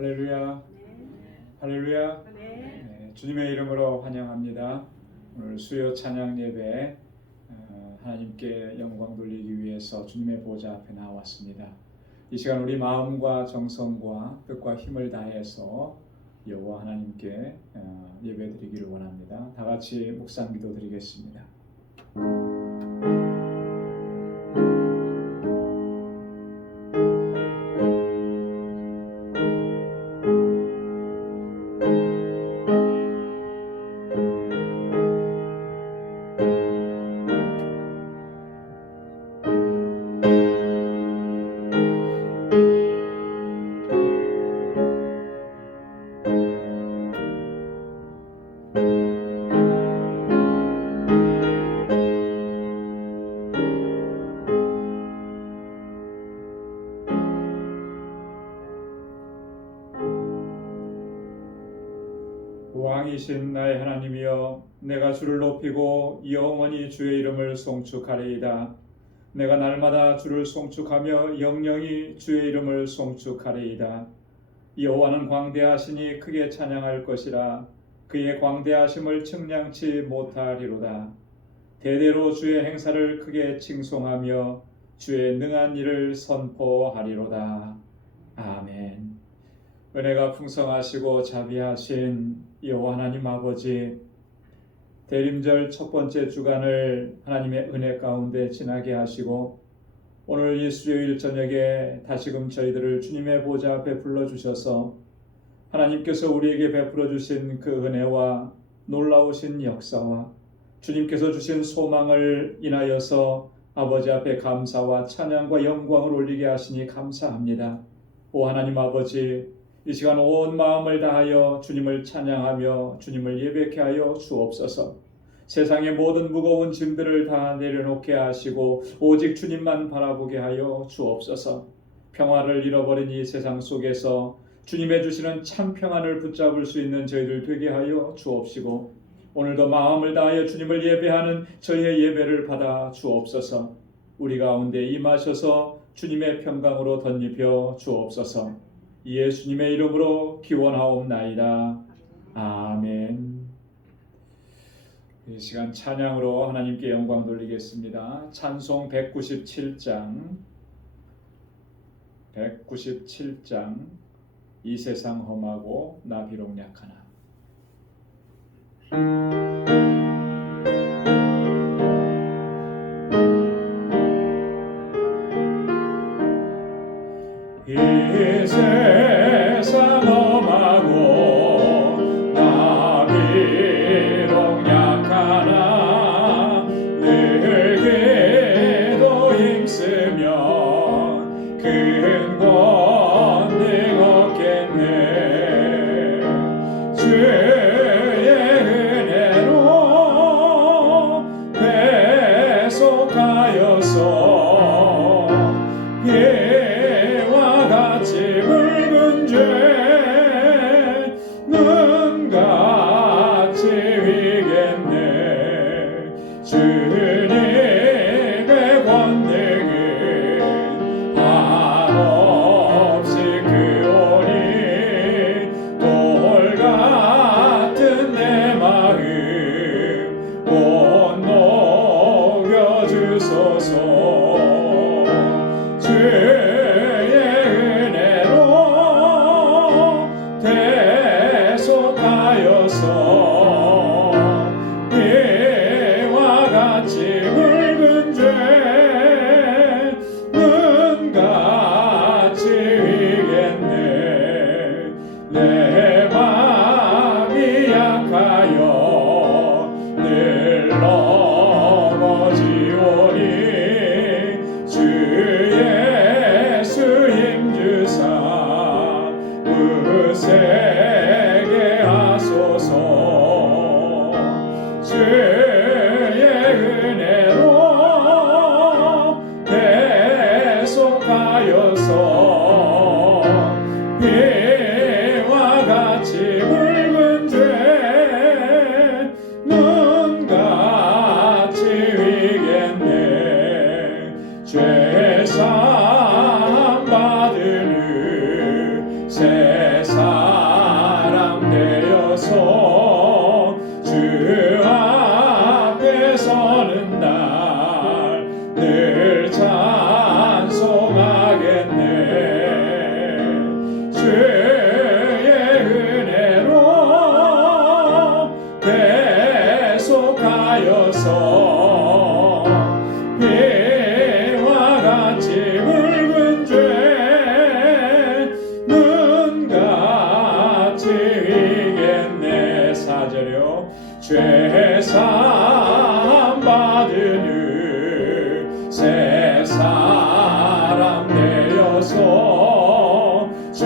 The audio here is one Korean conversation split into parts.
할렐루야. 할렐루야. 네, 주님의 이름으로 환영합니다. 오늘 수요 찬양 예배 하나님께 영광 돌리기 위해서 주님의 보좌 앞에 나왔습니다. 이 시간 우리 마음과 정성과 뜻과 힘을 다해서 여호와 하나님께 예배드리기를 원합니다. 다 같이 묵상 기도 드리겠습니다. 왕이신 나의 하나님이여, 내가 주를 높이고 영원히 주의 이름을 송축하리이다. 내가 날마다 주를 송축하며 영영이 주의 이름을 송축하리이다. 여호와는 광대하시니 크게 찬양할 것이라. 그의 광대하심을 측량치 못하리로다. 대대로 주의 행사를 크게 칭송하며 주의 능한 일을 선포하리로다. 아멘. 은혜가 풍성하시고 자비하신 여호와 하나님 아버지, 대림절 첫 번째 주간을 하나님의 은혜 가운데 지나게 하시고 오늘 이 수요일 저녁에 다시금 저희들을 주님의 보좌 앞에 불러주셔서 하나님께서 우리에게 베풀어 주신 그 은혜와 놀라우신 역사와 주님께서 주신 소망을 인하여서 아버지 앞에 감사와 찬양과 영광을 올리게 하시니 감사합니다. 오 하나님 아버지, 이 시간 온 마음을 다하여 주님을 찬양하며 주님을 예배케 하여 주옵소서. 세상의 모든 무거운 짐들을 다 내려놓게 하시고 오직 주님만 바라보게 하여 주옵소서. 평화를 잃어버린 이 세상 속에서 주님의 주시는 참 평안을 붙잡을 수 있는 저희들 되게 하여 주옵시고 오늘도 마음을 다하여 주님을 예배하는 저희의 예배를 받아 주옵소서. 우리 가운데 임하셔서 주님의 평강으로 덧입혀 주옵소서. 예수님의 이름으로 기원하옵나이다. 아멘. 이 시간 찬양으로 하나님께 영광 돌리겠습니다. 찬송 197장 이 세상 험하고 나 비록 약하나. 이 세상 험하고 나 비록 약하나 늘 기도 힘쓰며 큰 권능 얻겠네. 주의 은혜로 배속하여서 붉은 죄 눈같이 위겠네. 주님의 권능은 한없이 크오니 돌 같은 내 마음 못 녹여주소서. 이와 같이 붉은 죄 눈같이 위겠네. 내 맘이 약하여 늘 넘어지오니 주 예수 힘주사 의세게 하소서. 가여서 주 앞에 서는 날 늘 찬송하겠네. 주의 은혜로 계속하여서 비와 같이 붉은 죄 눈같이 위겠네. 4절이요. 죄 사함 받으니 새 사람 되어서 주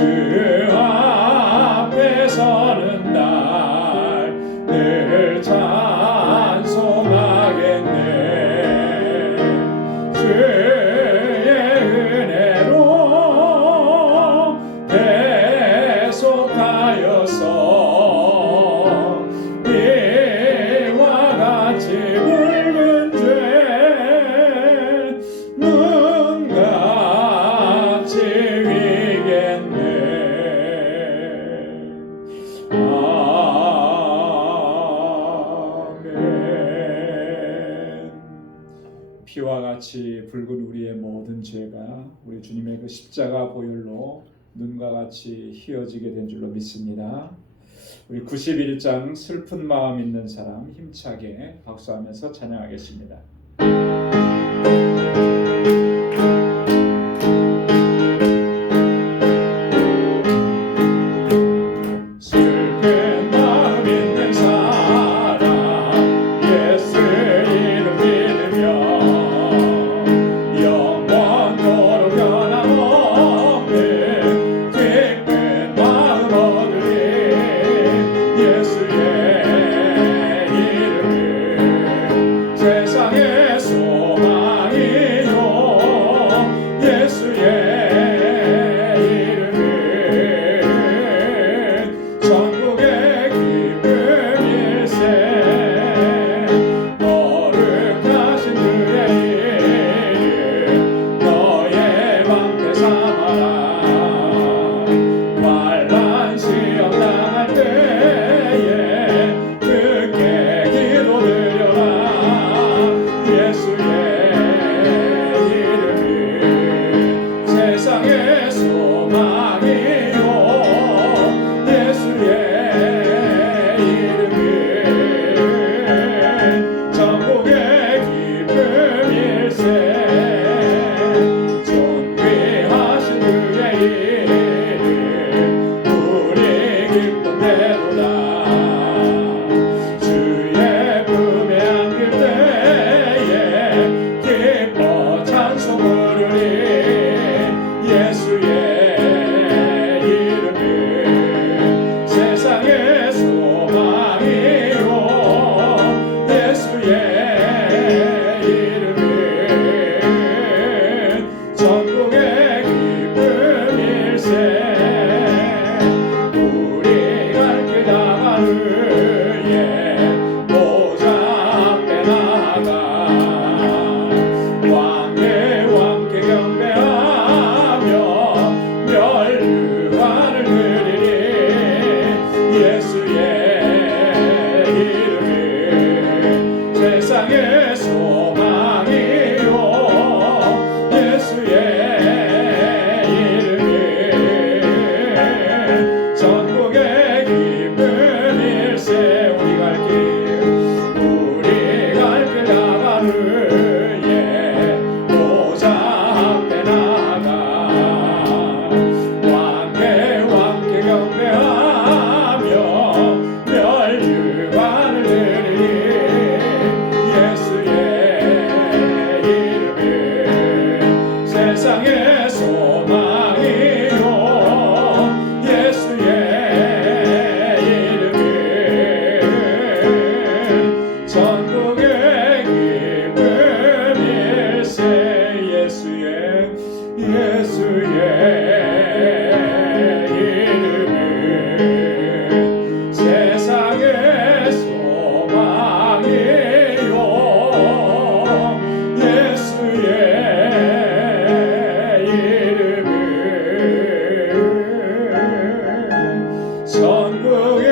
앞에 서는 날 늘 찬송하겠네. 주의 은혜로 계속하여서 비와 같이 붉은 죄 눈같이 위겠네. 아멘. 피와 같이 붉은 우리의 모든 죄가 우리 주님의 그 십자가 보혈로 눈과 같이 희어지게 된 줄로 믿습니다. 우리 91장 슬픈 마음 있는 사람 힘차게 박수하면서 찬양하겠습니다. 슬픈 마음 있는 사람 예수 이름 믿으며 영원토록 변함없는 기쁜 마음 얻으리. 예수의 이름은 세상의 소망이요. 예수의 이름은 천국의 기쁨일세. 거룩하신 그의 이름 너의 방패 삼아라. 환난 시험 당할 때에 굳게 기도드려라. 예수의 이름은 세상의 소망이요. 예수의 이름은 천국의 기쁨일세. 존귀하신 그의 이름 우리 기쁨대로다. 주의 품에 안길 때에 기뻐 찬송 부르리. 예수의 이름은 세상의 소망이요. 예수의 이름은 천국의 기쁨일세. 우리 갈 길 나가느에 보좌 앞에 나아가 왕의 왕께 경배하며 멸류관을 드리리. 예수의 이름은 세상의 소망이요. 예수의 이름은 천국의 기쁨일세. 우리 갈 길 나가느에 보좌 앞에 나아가 왕의 왕께 경배하며 멸류관을 드리리. 예수의 이름은 세상의 소망이요. 예수의 이름은 천국의 기쁨일세. 예수의 이름은 세상의 소망이요. 예수의 이름은 천국의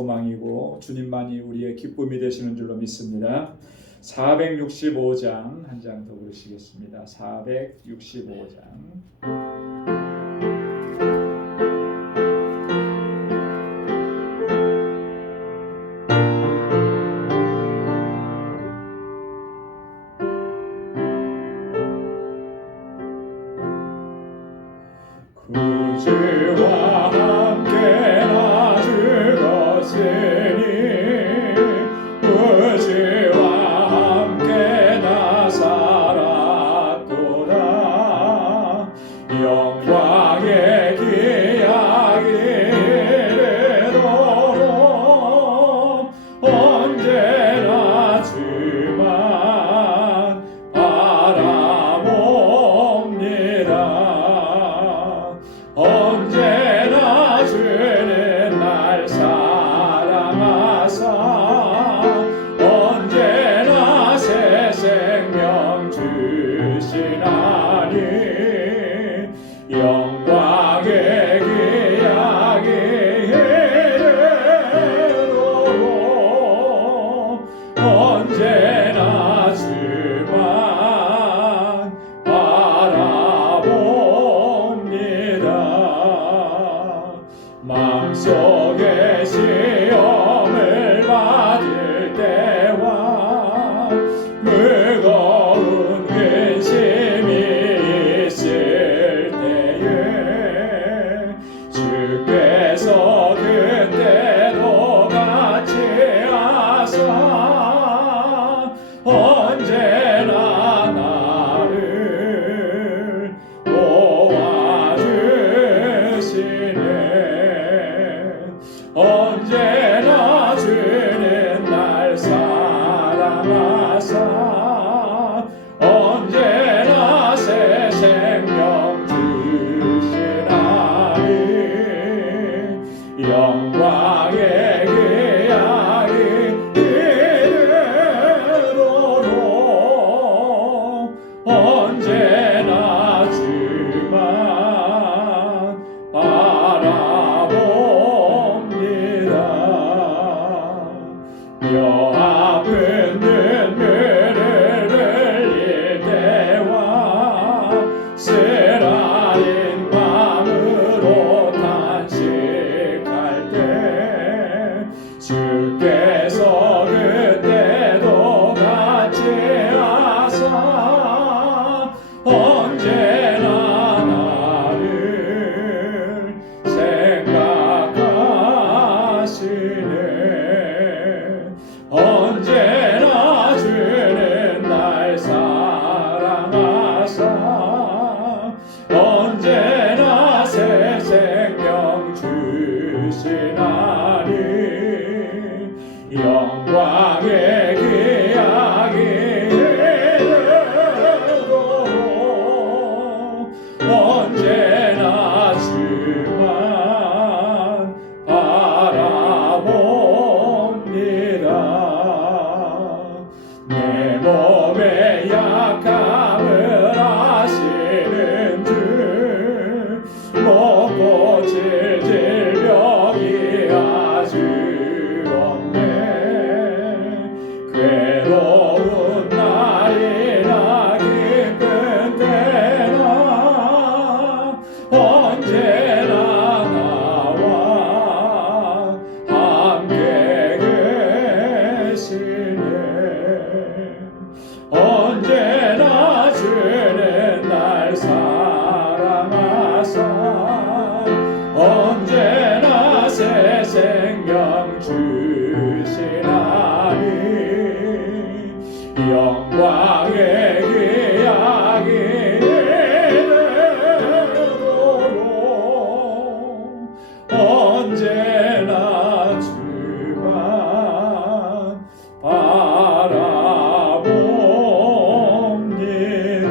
소망이고 주님만이 우리의 기쁨이 되시는 줄로 믿습니다. 465장 한 장 더 부르시겠습니다. 465장. 구주와 함께 나 죽었으니 구주와 함께 나 살았도다. 영광의 기약이 이르도록 언제나 주만 바라봅니다. 언제나 주는 날 사랑하사 언제나 새 생명 주시나니 영광의 기약이 이르도록 언제나 주만 마음속에 시험을 받을 때와 무거운 근심이 있을 때에 주께서 그때도 같이 하사 언제나 나를 도와주시네. 언제나 주는 날 사랑하사 언제나 새 생명 주시나니 영광의 기약이 이르도록 언제나 주만 뼈 아픈 눈물을 흘릴 때와 쓰라린 마음으로 탄식할 때 주께서 그때도 같이 하사 언제나 나를 생각하시네. 언제나 주는 날 사랑하사 언제나 새 생명 주시나니 영광의 기약이 이르도록 언제나 주만 바라봅니다. 내 몸의 약함을 아시는 주 못 고칠 질병이 아주 없네. 괴로운 날이나 기쁜 때나 언제나 나와 함께 계시네. 언제나 주는 날 사랑하사 언제나 새 생명 주시나니 영광의 기약이 이르도록 언제나 주만 바라봅니다.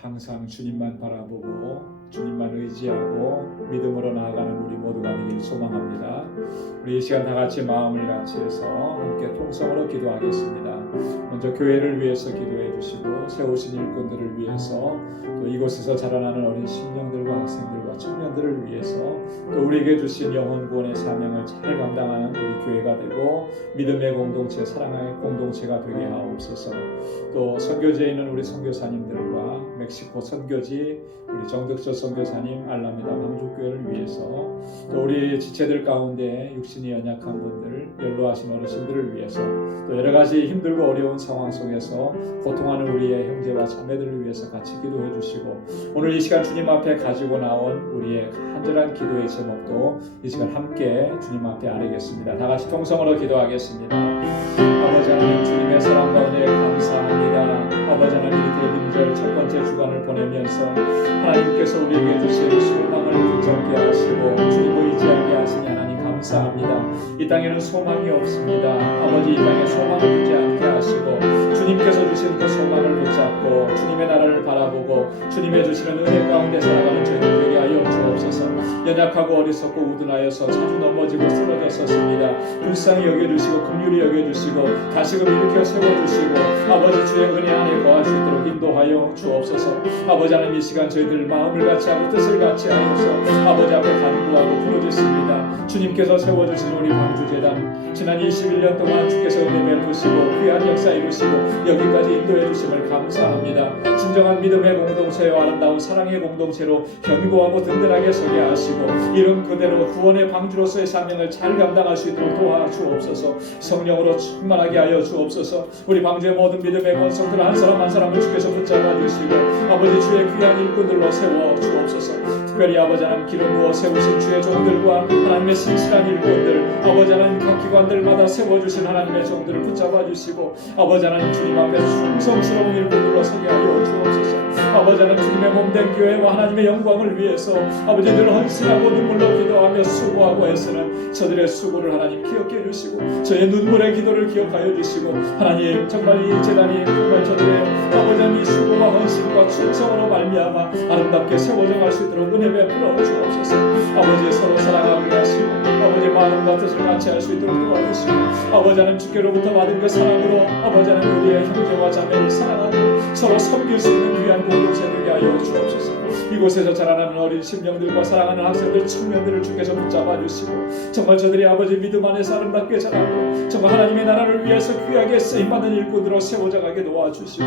항상 주님만 바라보고 주님만 의지하고 믿음으로 나아가는 우리 모두가 되길 소망합니다. 우리 이 시간 다 같이 마음을 같이 해서 함께 통성으로 기도하겠습니다. 먼저 교회를 위해서 기도해 주시고 세우신 일꾼들을 위해서 또 이곳에서 자라나는 어린 심령들과 학생들과 청년들을 위해서 또 우리에게 주신 영혼 구원의 사명을 잘 감당하는 우리 교회가 되고 믿음의 공동체, 사랑의 공동체가 되게 하옵소서. 또 선교지에 있는 우리 선교사님들과 멕시코 선교지 우리 정덕서 선교사님, 알라메다 방주교회를 위해서 또 우리 지체들 가운데 육신이 연약한 분들, 연로하신 어르신들을 위해서 또 여러 가지 힘들고 어려운 상황 속에서 고통하는 우리의 형제와 자매들을 위해서 같이 기도해 주시고 오늘 이 시간 주님 앞에 가지고 나온 우리의 간절한 기도의 제목도 이 시간 함께 주님 앞에 아뢰겠습니다. 다 같이 통성으로 기도하겠습니다. 아버지 하나님, 주님의 사랑 가운데 감사합니다. 아버지 하나님, 이 대림절 첫 번째 주간을 보내면서 하나님께서 우리에게 주신 소망을 붙잡게 하시고 주님 의지하게 하시니 하나님 감사합니다. 이 땅에는 소망이 없습니다. 아버지, 이 땅에 소망을 두지 않게 하시고 주님께서 주신 그 소망을 붙잡고 주님의 나라를 바라보고 주님의 주시는 은혜 가운데 살아가는 저희들 되게 하여 주옵소서. 연약하고 어리석고 우둔하여서 자주 넘어지고 쓰러졌었습니다. 불쌍히 여겨주시고 긍휼히 여겨주시고 다시금 일으켜 세워주시고 아버지 주의 은혜 안에 거할 수 있도록 인도하여 주옵소서. 아버지 하나님, 이 시간 저희들 마음을 같이 하고 뜻을 같이 하여서 아버지 앞에 간구하고 부르짖습니다. 주님께서 세워주신 우리 방주재단 지난 21년 동안 주께서 은혜 베푸시고 귀한 역사 이루시고 여기까지 인도해 주심을 감사합니다. 진정한 믿음의 공동체와 아름다운 사랑의 공동체로 견고하고 든든하게 서게 하시고 이름 그대로 구원의 방주로서의 사명을 잘 감당할 수 있도록 도와주옵소서. 성령으로 충만하게 하여 주옵소서. 우리 방주의 모든 믿음의 권속들 한 사람 한 사람을 주께서 붙잡아 주시고 아버지 주의 귀한 일꾼들로 세워 주옵소서. 특별히 아버지 하나님, 기름 부어 세우신 주의 종들과 하나님의 신실한 일꾼들, 아버지 하나님 각 기관들마다 세워주신 하나님의 종들을 붙잡아 주시고 아버지 하나님, 주님 앞에서 충성스러운 일꾼들로 서게 하여 주옵소서. 아버지 하나님, 주님의 몸된 교회와 하나님의 영광을 위해서 아버지 늘 헌신하고 눈물로 기도하며 수고하고 애쓰는 저들의 수고를 하나님 기억해 주시고 저의 눈물의 기도를 기억하여 주시고 하나님, 정말 이 재단이 정말 저들의 아버지 하나님 이 수고와 헌신과 충성으로 말미암아 아름답게 세워져 갈 수 있도록 은혜 베풀어 주옵소서. 아버지, 서로 사랑하게 하시고 아버지 마음과 뜻을 같이 할 수 있도록 도와주시고 아버지 하나님, 주께로부터 받은 그 사랑으로 아버지 하나님 우리의 형제와 자매를 사랑하고 서로 섬길 수 있는 귀한 공동체 되게 하여 주옵소서. 이곳에서 자라나는 어린 심령들과 사랑하는 학생들, 청년들을 주께서 붙잡아 주시고 정말 저들이 아버지 믿음 안에서 아름답게 자라고 정말 하나님의 나라를 위해서 귀하게 쓰임받는 일꾼으로 세워져가게 도와주시고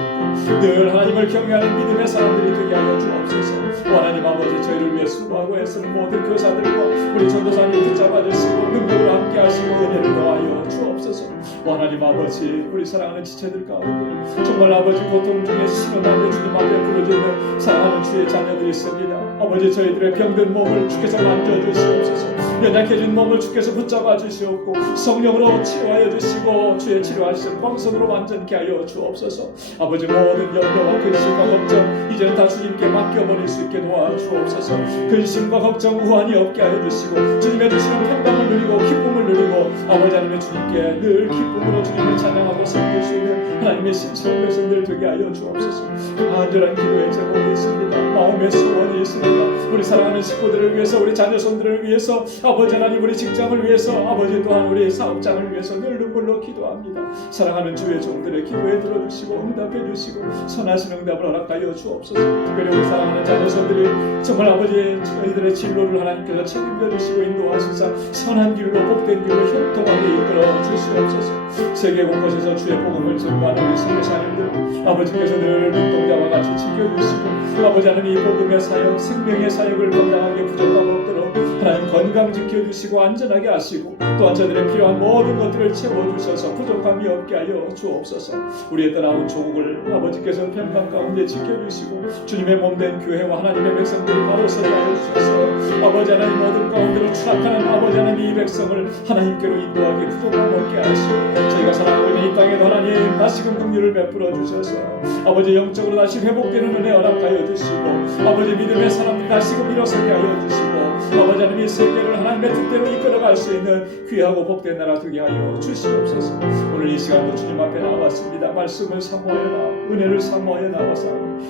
늘 하나님을 경외하는 믿음의 사람들이 되게 하여 주옵소서. 하나님 아버지, 저희를 위해 수고하고 애쓰는 모든 교사들과 우리 전도사님 붙잡아 주시고 능력으로 함께 하시고 은혜를 더하여 주옵소서. 하나님 아버지, 우리 사랑하는 지체들 가운데 정말 아버지 고통 중에 신원하며 주님 앞에 부르짖는 사랑하는 주의 자녀들이 있습니다. 아버지, 저희들의 병든 몸을 주께서 만져주시옵소서. 연약해진 몸을 주께서 붙잡아 주시옵고 성령으로 치료하여 주시고 주의 치료하시는 광선으로 완전케 하여 주옵소서. 아버지, 모든 염려와 근심과 걱정 이제는 다 주님께 맡겨버릴 수 있게 도와주옵소서. 근심과 걱정 우환이 없게 하여 주시고 주님의 주시는 평강을 누리고 기쁨을 누리고 아버지 하나님의 주님께 늘 기쁨으로 주님을 찬양하고 섬길 수 있는 하나님의 신실한 백성들 되게 하여 주옵소서. 간절한 기도의 제목이 있습니다. 마음의 소원이 있습니다. 우리 사랑하는 식구들을 위해서, 우리 자녀손들을 위해서, 아버지 하나님 우리 직장을 위해서, 아버지 또한 우리 사업장을 위해서 늘 눈물로 기도합니다. 사랑하는 주의 종들의 기도에 들어주시고 응답해 주시고 선하신 응답을 허락하여 주옵소서. 특별히 우리 사랑하는 자녀손들이 정말 아버지의 저희들의 진로를 하나님께서 책임져 주시고 인도하시사 선한 길로 복된 길로 형통하게 이끌어 주시옵소서. 세계 곳곳에서 주의 복음을 전가하는 우리 선교사님들 아버지께서 늘 눈동자와 같이 지켜주시고 아버지 하나님 이 복음의 사역, 생명의 사역을 감당하게 부족함 없도록 하나님 건강 지켜주시고 안전하게 하시고 또한 저들의 필요한 모든 것들을 채워주셔서 부족함이 없게 하여 주옵소서. 우리의 떠나온 조국을 아버지께서 평강 가운데 지켜주시고 주님의 몸된 교회와 하나님의 백성들이 바로 서게 하여 주셔서 아버지 하나님 모든 가운데로 추락하는 아버지 하나님 이 백성을 하나님께로 인도하게 부족함 없게 하시고 저희가 살아가고 있는 이 땅에도 하나님 다시금 긍휼을 베풀어 주셔서 아버지 영적으로 다시 회복되는 은혜 허락하여 주시고 아버지 믿음의 사람들이 다시금 일어서게 하여 주시고 아버지 하나님 이 세계를 하나님의 뜻대로 이끌어갈 수 있는 귀하고 복된 나라 되게 하여 주시옵소서. 오늘 이 시간도 주님 앞에 나왔습니다. 말씀을 사모하여 나와 은혜를 사모하여 나와서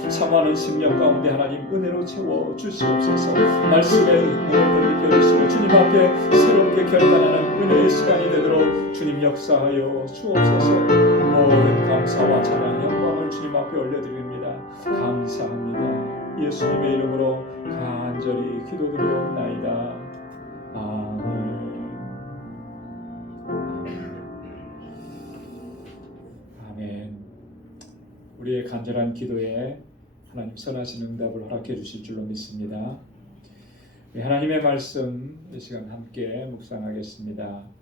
사모하는 심령 가운데 하나님 은혜로 채워 주시옵소서. 말씀의 능력을 느껴주시고 주님 앞에 새롭게 결단하는 은혜의 시간이 되도록 주님 역사하여 주옵소서. 모든 감사와 찬양 영광을 주님 앞에 올려드립니다. 감사합니다. 예수님의 이름으로 간절히 기도드리옵나이다. 아멘. 아멘. 우리의 간절한 기도에 하나님 선하신 응답을 허락해 주실 줄로 믿습니다. 하나님의 말씀 이 시간 함께 묵상하겠습니다.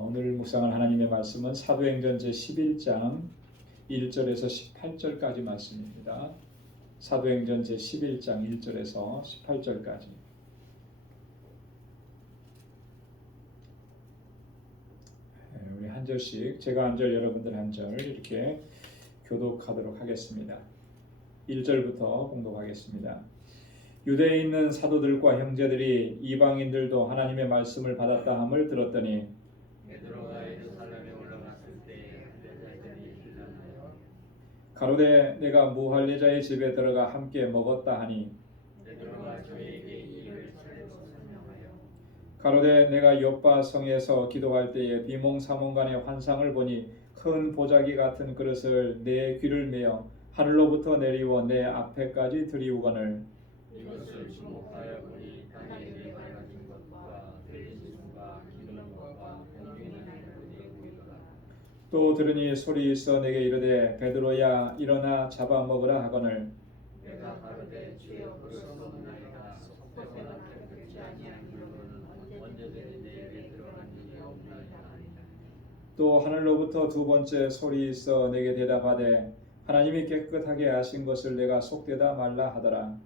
오늘 묵상할 하나님의 말씀은 사도행전 제11장 1절에서 18절까지 말씀입니다. 사도행전 제11장 1절에서 18절까지. 우리 한 절씩, 제가 한 절, 여러분들 한 절 이렇게 교독하도록 하겠습니다. 1절부터 공독하겠습니다. 유대에 있는 사도들과 형제들이 이방인들도 하나님의 말씀을 받았다 함을 들었더니 베드로가 예루살렘에 올라갔을 때 할례자들이 일어나여 가로되 내가 무할례자의 집에 들어가 함께 먹었다 하니 베드로가 저에게 이 일을 차례로 설명하여 가로되 내가 요빠 성에서 기도할 때에 비몽사몽간의 환상을 보니 큰 보자기 같은 그릇을 내 귀를 메어 하늘로부터 내리워 내 앞에까지 들이우거늘 이것을 주목하여 보니 땅에 밝아진 것과 들리심과 기는 것과 공기는 분이 보이더라. 또 들으니 소리 있어 내게 이르되 베드로야 일어나 잡아 먹으라 하거늘 내가 가로되 주여 그렇사옵나이다. 속되거나 깨끗지 아니한 이로는 언제든지 내 입에 들어간 일이 없나이다. 또 하늘로부터 두 번째 소리 있어 내게 대답하되 하나님이 깨끗하게 하신 것을 내가 속되다 말라 하더라.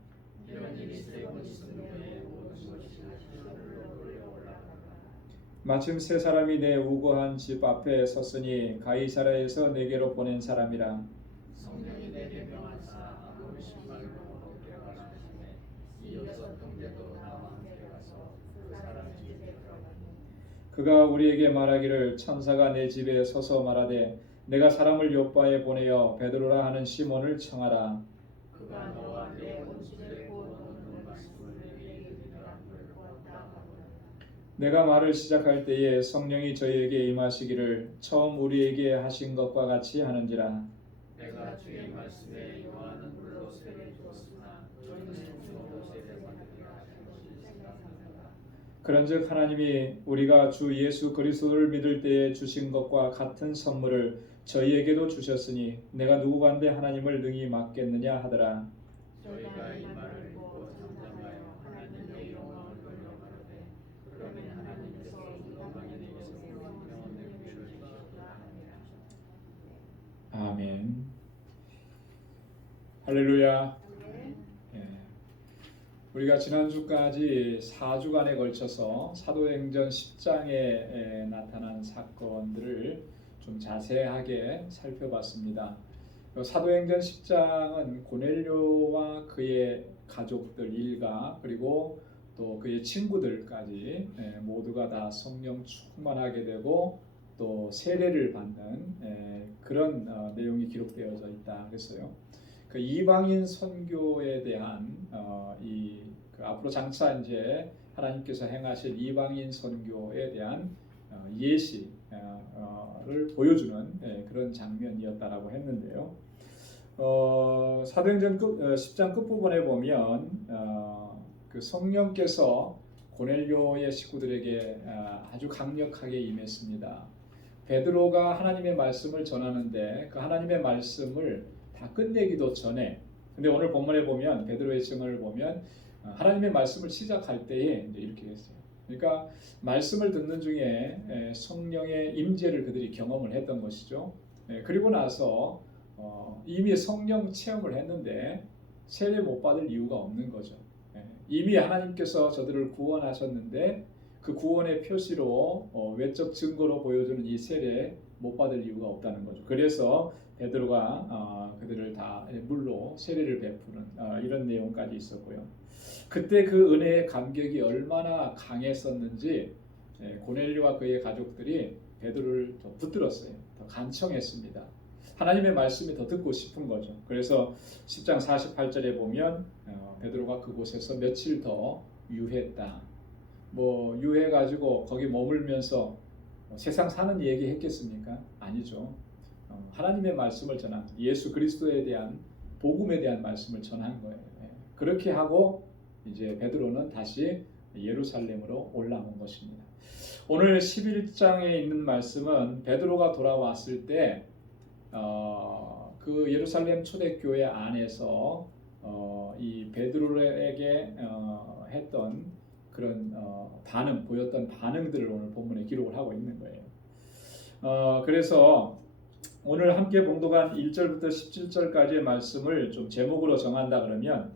이런 일이 세 번 있은 후에 모든 것이 다시 하늘로 올라가라. 마침 세 사람이 내 우거한 집 앞에 섰으니 가이사랴에서 내게로 보낸 사람이라. 성령이 내게 명하사 아무 신발로 얻게 가시매 이어서 형제도 나와 함께 가서 그 사람 집에 들어가니 그가 우리에게 말하기를 천사가 내 집에 서서 말하되 내가 사람을 요빠에 보내어 베드로라 하는 시몬을 청하라. 그가 너와 내 온수에 부어놓는 말씀을 내게 이르리라 보았다 하거늘 내가 말을 시작할 때에 성령이 저희에게 임하시기를 처음 우리에게 하신 것과 같이 하는지라. 내가 주의 말씀에 요한은 물로 세례 주었으나 저희는 성령으로 세례 받으리라 하신 것을 생각합니다. 그런즉 하나님이 우리가 주 예수 그리스도를 믿을 때에 주신 것과 같은 선물을 저희에게도 주셨으니 내가 누구간데 하나님을 능히 맡겠느냐 하더라. 저희가 이 말을 듣고 잠잠하여 하나님의 영광을 돌려 가로되 그러면 하나님께서 이방인에게서 생명을 주시리라 하니라. 아멘. 할렐루야. 예. 우리가 지난주까지 4주간에 걸쳐서 사도행전 10장에 나타난 사건들을 좀 자세하게 살펴봤습니다. 사도행전 10장은 고넬료와 그의 가족들 일가 그리고 또 그의 친구들까지 모두가 다 성령 충만하게 되고 또 세례를 받는 그런 내용이 기록되어져 있다 그랬어요. 그 이방인 선교에 대한 그 앞으로 장차 이제 하나님께서 행하실 이방인 선교에 대한 예시를 보여주는 그런 장면이었다라고 했는데요. 사도행전 10장 끝부분에 보면 그 성령께서 고넬료의 식구들에게 아주 강력하게 임했습니다. 베드로가 하나님의 말씀을 전하는데 그 하나님의 말씀을 다 끝내기도 전에, 근데 오늘 본문에 보면 베드로의 증언을 보면 하나님의 말씀을 시작할 때에 이제 이렇게 했어요. 그러니까 말씀을 듣는 중에 성령의 임재를 그들이 경험을 했던 것이죠. 그리고 나서 이미 성령 체험을 했는데 세례 못 받을 이유가 없는 거죠. 이미 하나님께서 저들을 구원하셨는데 그 구원의 표시로 외적 증거로 보여주는 이 세례 못 받을 이유가 없다는 거죠. 그래서 베드로가 그들을 다 물로 세례를 베푸는 이런 내용까지 있었고요. 그때 그 은혜의 감격이 얼마나 강했었는지 고넬료와 그의 가족들이 베드로를 더 붙들었어요. 더 간청했습니다. 하나님의 말씀이 더 듣고 싶은 거죠. 그래서 10장 48절에 보면 베드로가 그곳에서 며칠 더 유했다. 뭐 유해가지고 거기 머물면서 세상 사는 얘기 했겠습니까? 아니죠. 하나님의 말씀을 전한, 예수 그리스도에 대한 복음에 대한 말씀을 전한 거예요. 그렇게 하고 이제 베드로는 다시 예루살렘으로 올라온 것입니다. 오늘 11장에 있는 말씀은 베드로가 돌아왔을 때 그 예루살렘 초대교회 안에서 이 베드로에게 했던 그런 보였던 반응들을 오늘 본문에 기록을 하고 있는 거예요. 그래서 오늘 함께 봉독한 1절부터 17절까지의 말씀을 좀 제목으로 정한다 그러면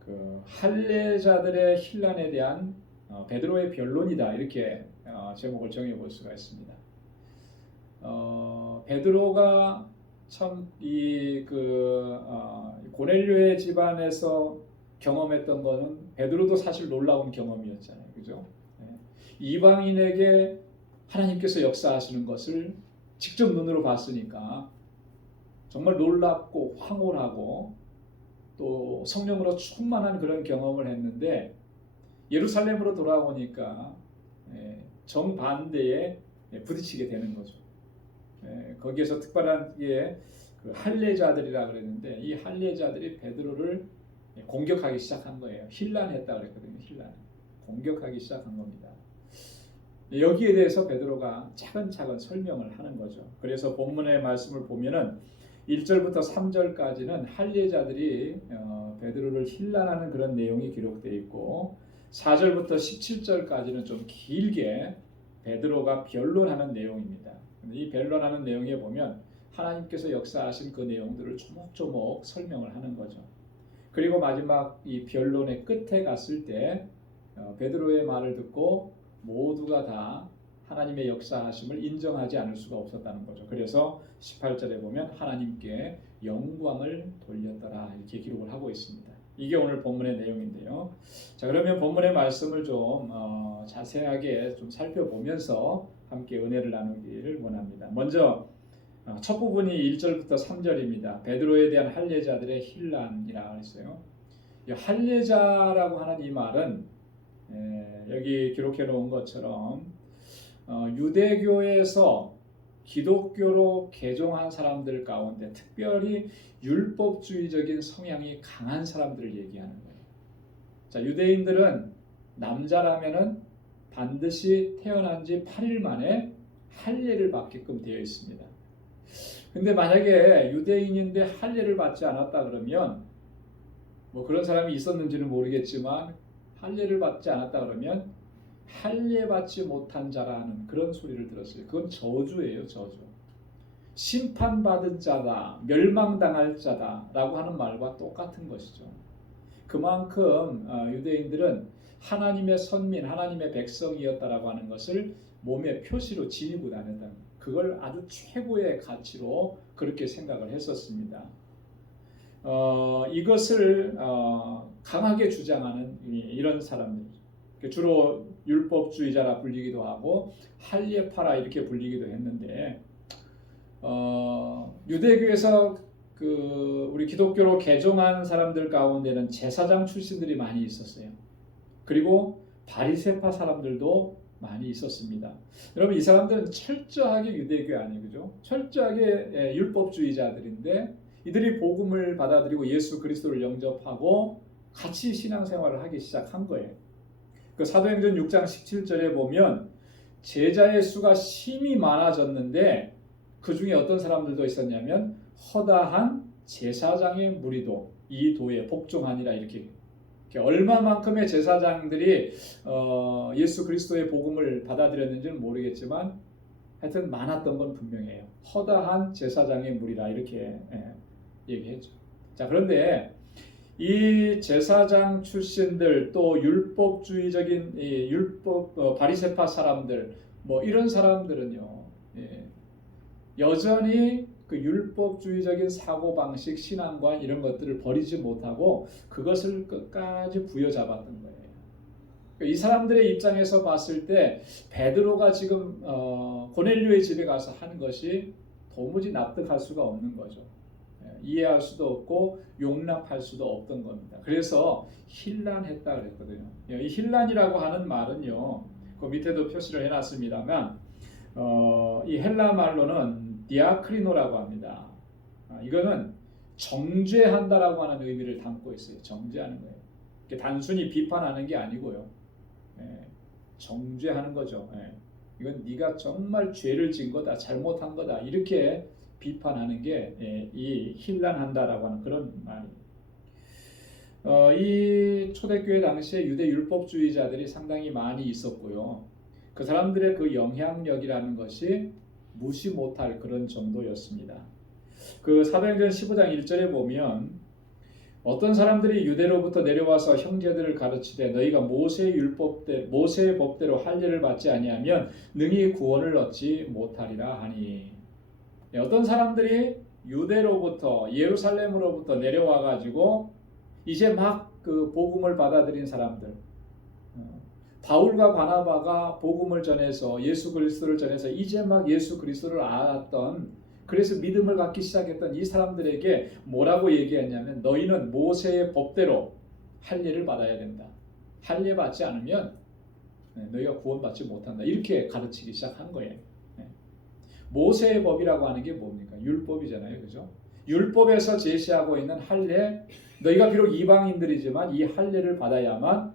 그 할례자들의 혼란에 대한 베드로의 변론이다, 이렇게 제목을 정해볼 수가 있습니다. 베드로가 참 고넬료의 집안에서 경험했던 거는 베드로도 사실 놀라운 경험이었잖아요, 그죠? 이방인에게 하나님께서 역사하시는 것을 직접 눈으로 봤으니까 정말 놀랍고 황홀하고 또 성령으로 충만한 그런 경험을 했는데, 예루살렘으로 돌아오니까 정반대에 부딪히게 되는 거죠. 거기에서 특별한 게 그 할례자들이라 그랬는데, 이 할례자들이 베드로를 공격하기 시작한 거예요. 혼란했다 그랬거든요. 혼란, 공격하기 시작한 겁니다. 여기에 대해서 베드로가 차근차근 설명을 하는 거죠. 그래서 본문의 말씀을 보면은 1절부터 3절까지는 할례자들이 베드로를 혼란하는 그런 내용이 기록되어 있고, 4절부터 17절까지는 좀 길게 베드로가 변론하는 내용입니다. 이 변론하는 내용에 보면 하나님께서 역사하신 그 내용들을 조목조목 설명을 하는 거죠. 그리고 마지막 이 변론의 끝에 갔을 때 베드로의 말을 듣고 모두가 다 하나님의 역사하심을 인정하지 않을 수가 없었다는 거죠. 그래서 18절에 보면 하나님께 영광을 돌렸더라, 이렇게 기록을 하고 있습니다. 이게 오늘 본문의 내용인데요. 자, 그러면 본문의 말씀을 좀 자세하게 좀 살펴보면서 함께 은혜를 나누기를 원합니다. 먼저 첫 부분이 1절부터 3절입니다. 베드로에 대한 할례자들의 혼란이라고 했어요. 이 할례자라고 하는 이 말은 여기 기록해 놓은 것처럼 유대교에서 기독교로 개종한 사람들 가운데 특별히 율법주의적인 성향이 강한 사람들을 얘기하는 거예요. 자, 유대인들은 남자라면은 반드시 태어난 지 8일 만에 할례를 받게끔 되어 있습니다. 근데 만약에 유대인인데 할례를 받지 않았다 그러면, 뭐 그런 사람이 있었는지는 모르겠지만 할례를 받지 않았다 그러면 할례 받지 못한 자라는 그런 소리를 들었어요. 그건 저주예요, 저주. 심판받은 자다, 멸망당할 자다라고 하는 말과 똑같은 것이죠. 그만큼 유대인들은 하나님의 선민, 하나님의 백성이었다라고 하는 것을 몸의 표시로 지니고 다녔다. 그걸 아주 최고의 가치로 그렇게 생각을 했었습니다. 이것을 강하게 주장하는 이런 사람들, 주로 율법주의자라 불리기도 하고 할례파라 이렇게 불리기도 했는데, 유대교에서 우리 기독교로 개종한 사람들 가운데는 제사장 출신들이 많이 있었어요. 그리고 바리새파 사람들도 많이 있었습니다. 여러분, 이 사람들은 철저하게 유대교 아니에요, 그죠? 철저하게 율법주의자들인데 이들이 복음을 받아들이고 예수 그리스도를 영접하고 같이 신앙생활을 하기 시작한 거예요. 그 사도행전 6장 17절에 보면 제자의 수가 심히 많아졌는데 그 중에 어떤 사람들도 있었냐면 허다한 제사장의 무리도 이 도에 복종하니라, 이렇게 얼마만큼의 제사장들이 예수 그리스도의 복음을 받아들였는지는 모르겠지만 하여튼 많았던 건 분명해요. 허다한 제사장의 무리라, 이렇게 얘기했죠. 자, 그런데 이 제사장 출신들, 또 율법주의적인 바리새파 사람들, 뭐 이런 사람들은요, 여전히 그 율법주의적인 사고방식, 신앙관 이런 것들을 버리지 못하고 그것을 끝까지 부여잡았던 거예요. 이 사람들의 입장에서 봤을 때 베드로가 지금 고넬료의 집에 가서 하는 것이 도무지 납득할 수가 없는 거죠. 이해할 수도 없고 용납할 수도 없던 겁니다. 그래서 혼란했다 그랬거든요. 이 혼란이라고 하는 말은요, 그 밑에도 표시를 해놨습니다만 이 헬라 말로는 디아크리노라고 합니다. 이거는 정죄한다라고 하는 의미를 담고 있어요. 정죄하는 거예요. 단순히 비판하는 게 아니고요. 정죄하는 거죠. 이건 네가 정말 죄를 진 거다, 잘못한 거다 이렇게 비판하는 게 이 힐난한다라고 하는 그런 말이에요. 이 초대교회 당시에 유대 율법주의자들이 상당히 많이 있었고요. 그 사람들의 그 영향력이라는 것이 무시 못할 그런 정도였습니다. 그 사도행전 15장 1절에 보면 어떤 사람들이 유대로부터 내려와서 형제들을 가르치되 너희가 모세의 법대로 할례를 받지 아니하면 능히 구원을 얻지 못하리라 하니. 어떤 사람들이 유대로부터 예루살렘으로부터 내려와 가지고 이제 막 그 복음을 받아들인 사람들, 바울과 바나바가 복음을 전해서 예수 그리스도를 전해서 이제 막 예수 그리스도를 알았던, 그래서 믿음을 갖기 시작했던 이 사람들에게 뭐라고 얘기했냐면 너희는 모세의 법대로 할례를 받아야 된다. 할례 받지 않으면 너희가 구원받지 못한다. 이렇게 가르치기 시작한 거예요. 모세의 법이라고 하는 게 뭡니까? 율법이잖아요. 그죠? 율법에서 제시하고 있는 할례, 너희가 비록 이방인들이지만 이 할례를 받아야만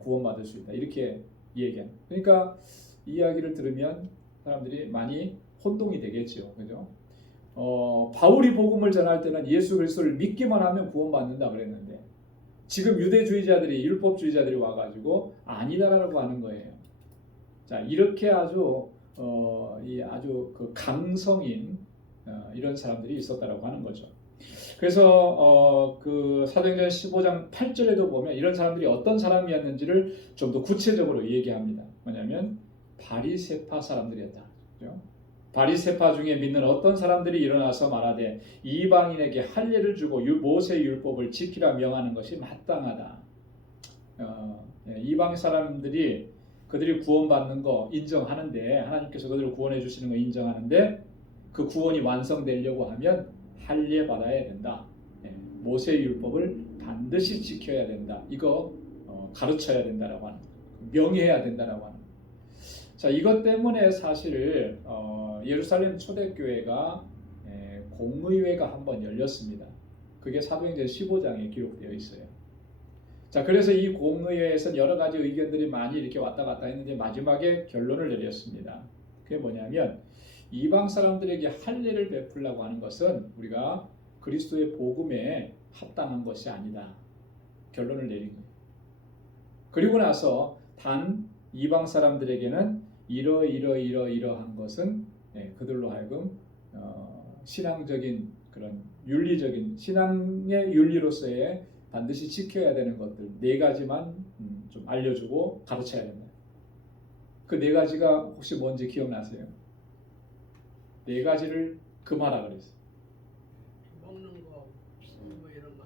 구원받을 수 있다. 이렇게 얘기합니다. 그러니까 이 이야기를 들으면 사람들이 많이 혼동이 되겠죠. 그죠? 바울이 복음을 전할 때는 예수 그리스도를 믿기만 하면 구원받는다 그랬는데 지금 유대주의자들이, 율법주의자들이 와가지고 아니다라고 하는 거예요. 자, 이렇게 아주 그 강성인 이런 사람들이 있었다라고 하는 거죠. 그래서 그 사도행전 15장 8절에도 보면 이런 사람들이 어떤 사람이었는지를 좀 더 구체적으로 얘기합니다. 뭐냐면 바리새파 사람들이었다. 그렇죠? 바리새파 중에 믿는 어떤 사람들이 일어나서 말하되 이방인에게 할례를 주고 모세의 율법을 지키라 명하는 것이 마땅하다. 이방 사람들이 그들이 구원받는 거 인정하는데, 하나님께서 그들을 구원해 주시는 거 인정하는데 그 구원이 완성되려고 하면 할례 받아야 된다. 모세의 율법을 반드시 지켜야 된다. 이거 가르쳐야 된다라고 하는, 명해야 된다라고 하는. 자, 이것 때문에 사실 예루살렘 초대교회가 공의회가 한번 열렸습니다. 그게 사도행전 15장에 기록되어 있어요. 자, 그래서 이 공의회에서 여러 가지 의견들이 많이 이렇게 왔다 갔다 했는데 마지막에 결론을 내렸습니다. 그게 뭐냐면 이방 사람들에게 할례를 베풀려고 하는 것은 우리가 그리스도의 복음에 합당한 것이 아니다. 결론을 내린 거예요. 그리고 나서 단 이방 사람들에게는 이러한 것은 그들로 하여금 신앙적인 그런 윤리적인 신앙의 윤리로서의 반드시 지켜야 되는 것들 4가지만 좀 알려주고 가르쳐야 된다. 그 4가지가 혹시 뭔지 기억나세요? 4가지를 금하라 그랬어요. 먹는 거, 뭐 이런 거.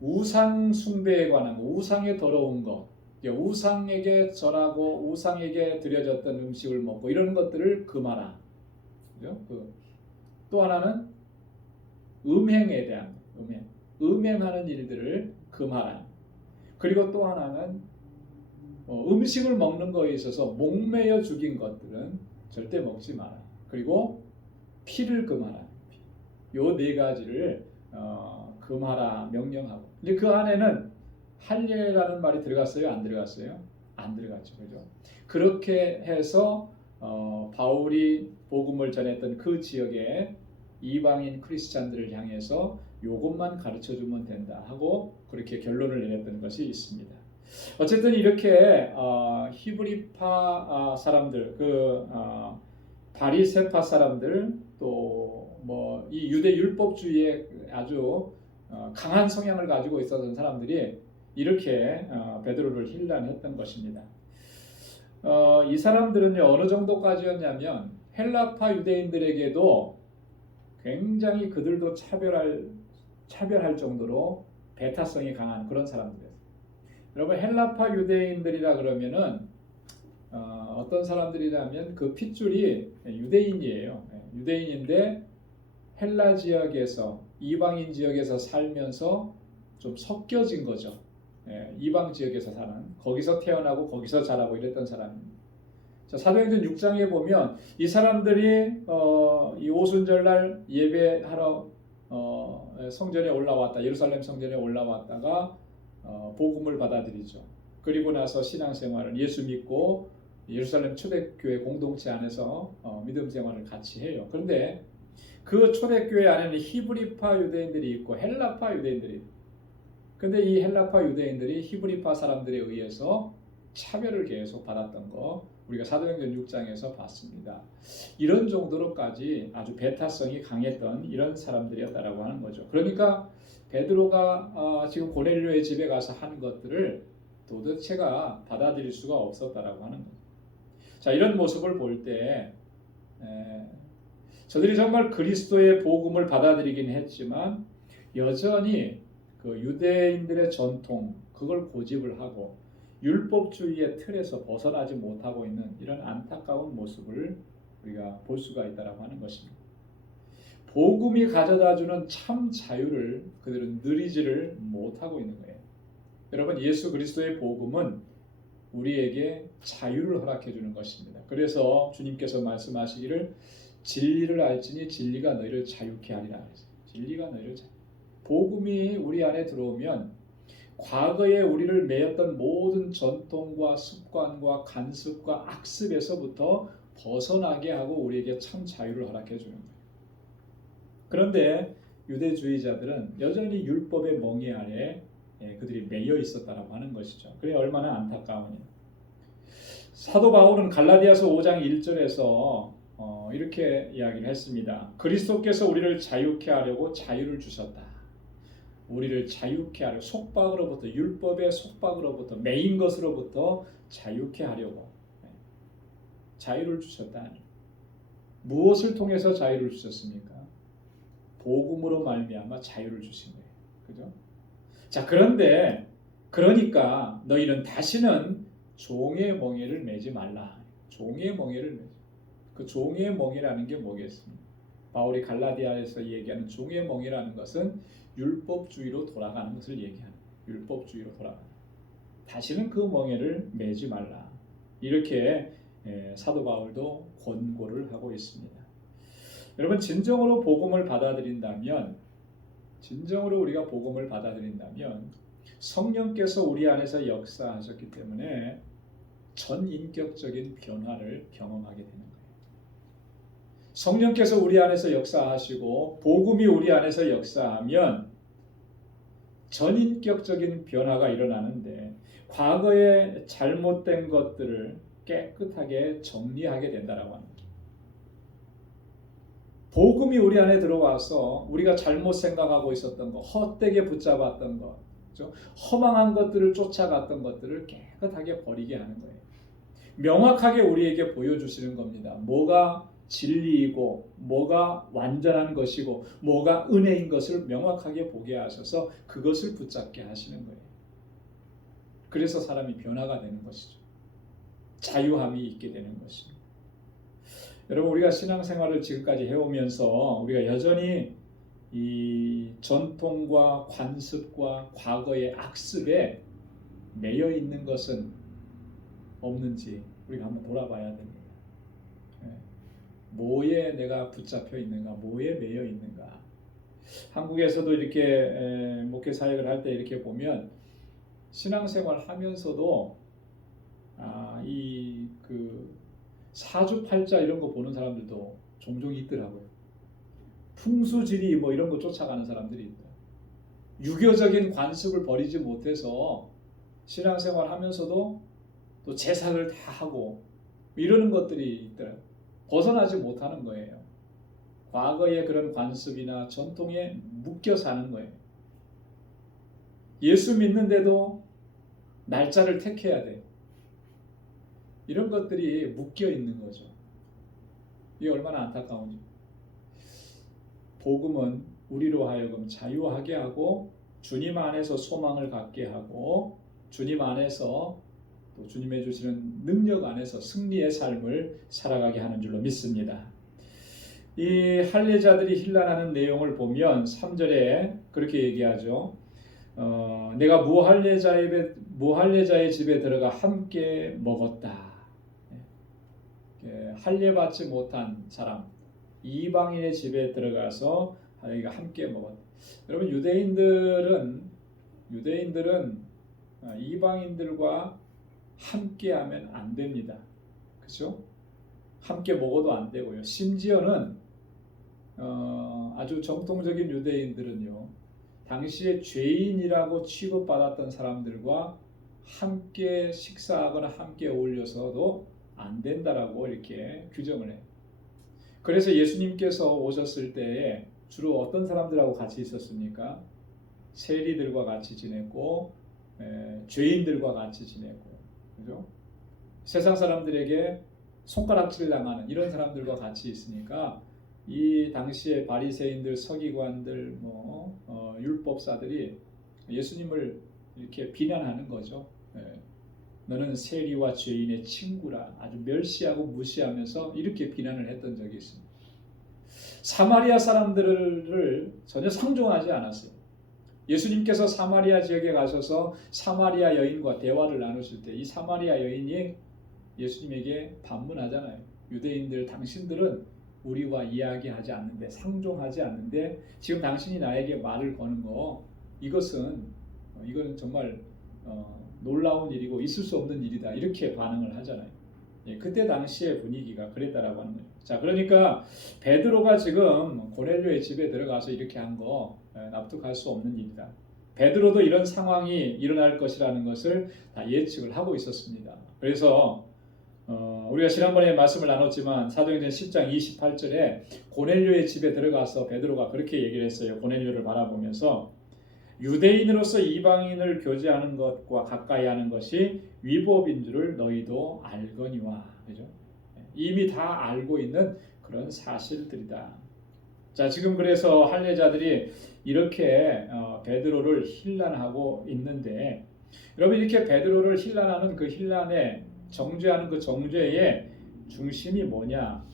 우상 숭배에 관한 거, 우상에 더러운 거, 우상에게 절하고 우상에게 드려졌던 음식을 먹고 이런 것들을 금하라. 그죠? 또 하나는 음행에 대한 음행하는 일들을 금하라. 그리고 또 하나는 음식을 먹는 거에 있어서 목매여 죽인 것들은 절대 먹지 마라. 그리고 피를 금하라. 요 4가지를 금하라 명령하고. 근데 그 안에는 할례라는 말이 들어갔어요? 안 들어갔어요? 안 들어갔죠. 그죠? 그렇게 해서 바울이 복음을 전했던 그 지역에 이방인 크리스찬들을 향해서 요것만 가르쳐주면 된다 하고 그렇게 결론을 내렸던 것이 있습니다. 어쨌든 이렇게 히브리파 사람들, 바리새파 사람들, 또 뭐 이 유대 율법주의에 아주 강한 성향을 가지고 있었던 사람들이 이렇게 베드로를 힐난했던 것입니다. 이 사람들은요 어느 정도까지였냐면 헬라파 유대인들에게도 굉장히 그들도 차별할 정도로 배타성이 강한 그런 사람들이에요. 여러분 헬라파 유대인들이라 그러면은 어떤 사람들이라면 그 핏줄이 유대인이에요. 유대인인데 헬라 지역에서 이방인 지역에서 살면서 좀 섞여진 거죠. 이방 지역에서 사는, 거기서 태어나고 거기서 자라고 이랬던 사람입니다. 자, 사도행전 6장에 보면 이 사람들이 이 오순절날 예배하러 성전에 올라왔다. 예루살렘 성전에 올라왔다가 복음을 받아들이죠. 그리고 나서 신앙생활을 예수 믿고 예루살렘 초대교회 공동체 안에서 믿음 생활을 같이 해요. 그런데 그 초대교회 안에는 히브리파 유대인들이 있고 헬라파 유대인들이 있고, 근데 이 헬라파 유대인들이 히브리파 사람들에 의해서 차별을 계속 받았던 거 우리가 사도행전 6장에서 봤습니다. 이런 정도로까지 아주 배타성이 강했던 이런 사람들이었다라고 하는 거죠. 그러니까 베드로가 지금 고넬료의 집에 가서 한 것들을 도대체가 받아들일 수가 없었다라고 하는 거죠. 자, 이런 모습을 볼 때 저들이 정말 그리스도의 복음을 받아들이긴 했지만 여전히 그 유대인들의 전통 그걸 고집을 하고 율법주의의 틀에서 벗어나지 못하고 있는 이런 안타까운 모습을 우리가 볼 수가 있다라고 하는 것입니다. 복음이 가져다주는 참 자유를 그들은 누리지를 못하고 있는 거예요. 여러분, 예수 그리스도의 복음은 우리에게 자유를 허락해 주는 것입니다. 그래서 주님께서 말씀하시기를 진리를 알지니 진리가 너희를 자유케 하리라. 진리가 너희를 복음이 우리 안에 들어오면 과거에 우리를 매였던 모든 전통과 습관과 간습과 악습에서부터 벗어나게 하고 우리에게 참 자유를 허락해 주는 거예요. 그런데 유대주의자들은 여전히 율법의 멍에 아래 그들이 매여 있었다라고 하는 것이죠. 그래 얼마나 안타까우냐. 사도 바울은 갈라디아서 5장 1절에서 이렇게 이야기를 했습니다. 그리스도께서 우리를 자유케 하려고 자유를 주셨다. 우리를 자유케 하려 속박으로부터 율법의 속박으로부터 매인 것으로부터 자유케 하려고 자유를 주셨다. 무엇을 통해서 자유를 주셨습니까? 복음으로 말미암아 자유를 주신 거예요. 그죠? 자, 그런데 그러니까 너희는 다시는 종의 멍에를 매지 말라. 종의 멍에를 매지. 그 종의 멍에라는 게 뭐겠습니까? 바울이 갈라디아에서 얘기하는 종의 멍에라는 것은 율법주의로 돌아가는 것을 얘기하는 거예요. 율법주의로 돌아가는. 다시는 그 멍에를 매지 말라. 이렇게 사도 바울도 권고를 하고 있습니다. 여러분, 진정으로 복음을 받아들인다면, 진정으로 우리가 복음을 받아들인다면 성령께서 우리 안에서 역사하셨기 때문에 전인격적인 변화를 경험하게 되는 거예요. 성령께서 우리 안에서 역사하시고 복음이 우리 안에서 역사하면 전인격적인 변화가 일어나는데 과거에 잘못된 것들을 깨끗하게 정리하게 된다라고 합니다. 복음이 우리 안에 들어와서 우리가 잘못 생각하고 있었던 것, 헛되게 붙잡았던 것, 그렇죠? 허망한 것들을 쫓아갔던 것들을 깨끗하게 버리게 하는 거예요. 명확하게 우리에게 보여주시는 겁니다. 뭐가 진리이고 뭐가 완전한 것이고 뭐가 은혜인 것을 명확하게 보게 하셔서 그것을 붙잡게 하시는 거예요. 그래서 사람이 변화가 되는 것이죠. 자유함이 있게 되는 것입니다. 여러분, 우리가 신앙생활을 지금까지 해오면서 우리가 여전히 이 전통과 관습과 과거의 악습에 매여 있는 것은 없는지 우리가 한번 돌아봐야 됩니다. 뭐에 내가 붙잡혀 있는가, 뭐에 매여 있는가. 한국에서도 이렇게 목회 사역을 할 때 이렇게 보면 신앙생활 하면서도 이 그 사주팔자 이런 거 보는 사람들도 종종 있더라고요. 풍수지리 뭐 이런 거 쫓아가는 사람들이 있다. 유교적인 관습을 버리지 못해서 신앙생활 하면서도 또 제사를 다 하고 이러는 것들이 있더라고요. 벗어나지 못하는 거예요. 과거의 그런 관습이나 전통에 묶여 사는 거예요. 예수 믿는데도 날짜를 택해야 돼. 이런 것들이 묶여 있는 거죠. 이게 얼마나 안타까운지. 복음은 우리로 하여금 자유하게 하고 주님 안에서 소망을 갖게 하고 주님 안에서 또 주님의 주시는 능력 안에서 승리의 삶을 살아가게 하는 줄로 믿습니다. 이 할례자들이 힐난하는 내용을 보면 3절에 그렇게 얘기하죠. 내가 무할례자의 집에 들어가 함께 먹었다. 할례받지 못한 사람, 이방인의 집에 들어가서 함께 먹었. 여러분 유대인들은 이방인들과 함께하면 안 됩니다. 그렇죠? 함께 먹어도 안 되고요. 심지어는 아주 정통적인 유대인들은요, 당시에 죄인이라고 취급받았던 사람들과 함께 식사하거나 함께 어울려서도 안 된다라고 이렇게 규정을 해요. 그래서 예수님께서 오셨을 때에 주로 어떤 사람들하고 같이 있었습니까? 세리들과 같이 지냈고, 죄인들과 같이 지냈고, 그죠? 세상 사람들에게 손가락질 당하는 이런 사람들과 같이 있으니까 이 당시에 바리새인들, 서기관들, 율법사들이 예수님을 이렇게 비난하는 거죠. 너는 세리와 죄인의 친구라, 아주 멸시하고 무시하면서 이렇게 비난을 했던 적이 있습니다. 사마리아 사람들을 전혀 상종하지 않았어요. 예수님께서 사마리아 지역에 가셔서 사마리아 여인과 대화를 나누실 때 이 사마리아 여인이 예수님에게 반문하잖아요. 유대인들, 당신들은 우리와 이야기하지 않는데, 상종하지 않는데 지금 당신이 나에게 말을 거는 거, 이거는 정말 놀라운 일이고 있을 수 없는 일이다, 이렇게 반응을 하잖아요. 그때 당시의 분위기가 그랬다라고 하는 거예요. 자, 그러니까 베드로가 지금 고넬료의 집에 들어가서 이렇게 한 거 납득할 수 없는 일이다. 베드로도 이런 상황이 일어날 것이라는 것을 다 예측을 하고 있었습니다. 그래서 우리가 지난번에 말씀을 나눴지만 사도행전 10장 28절에 고넬료의 집에 들어가서 베드로가 그렇게 얘기를 했어요. 고넬료를 바라보면서 유대인으로서 이방인을 교제하는 것과 가까이 하는 것이 위법인 줄을 너희도 알거니와. 그죠? 이미 다 알고 있는 그런 사실들이다. 자, 지금 그래서 할례자들이 이렇게 베드로를 힐난하고 있는데, 여러분 이렇게 베드로를 힐난하는 그 힐난에 정죄하는 그 정죄의 중심이 뭐냐?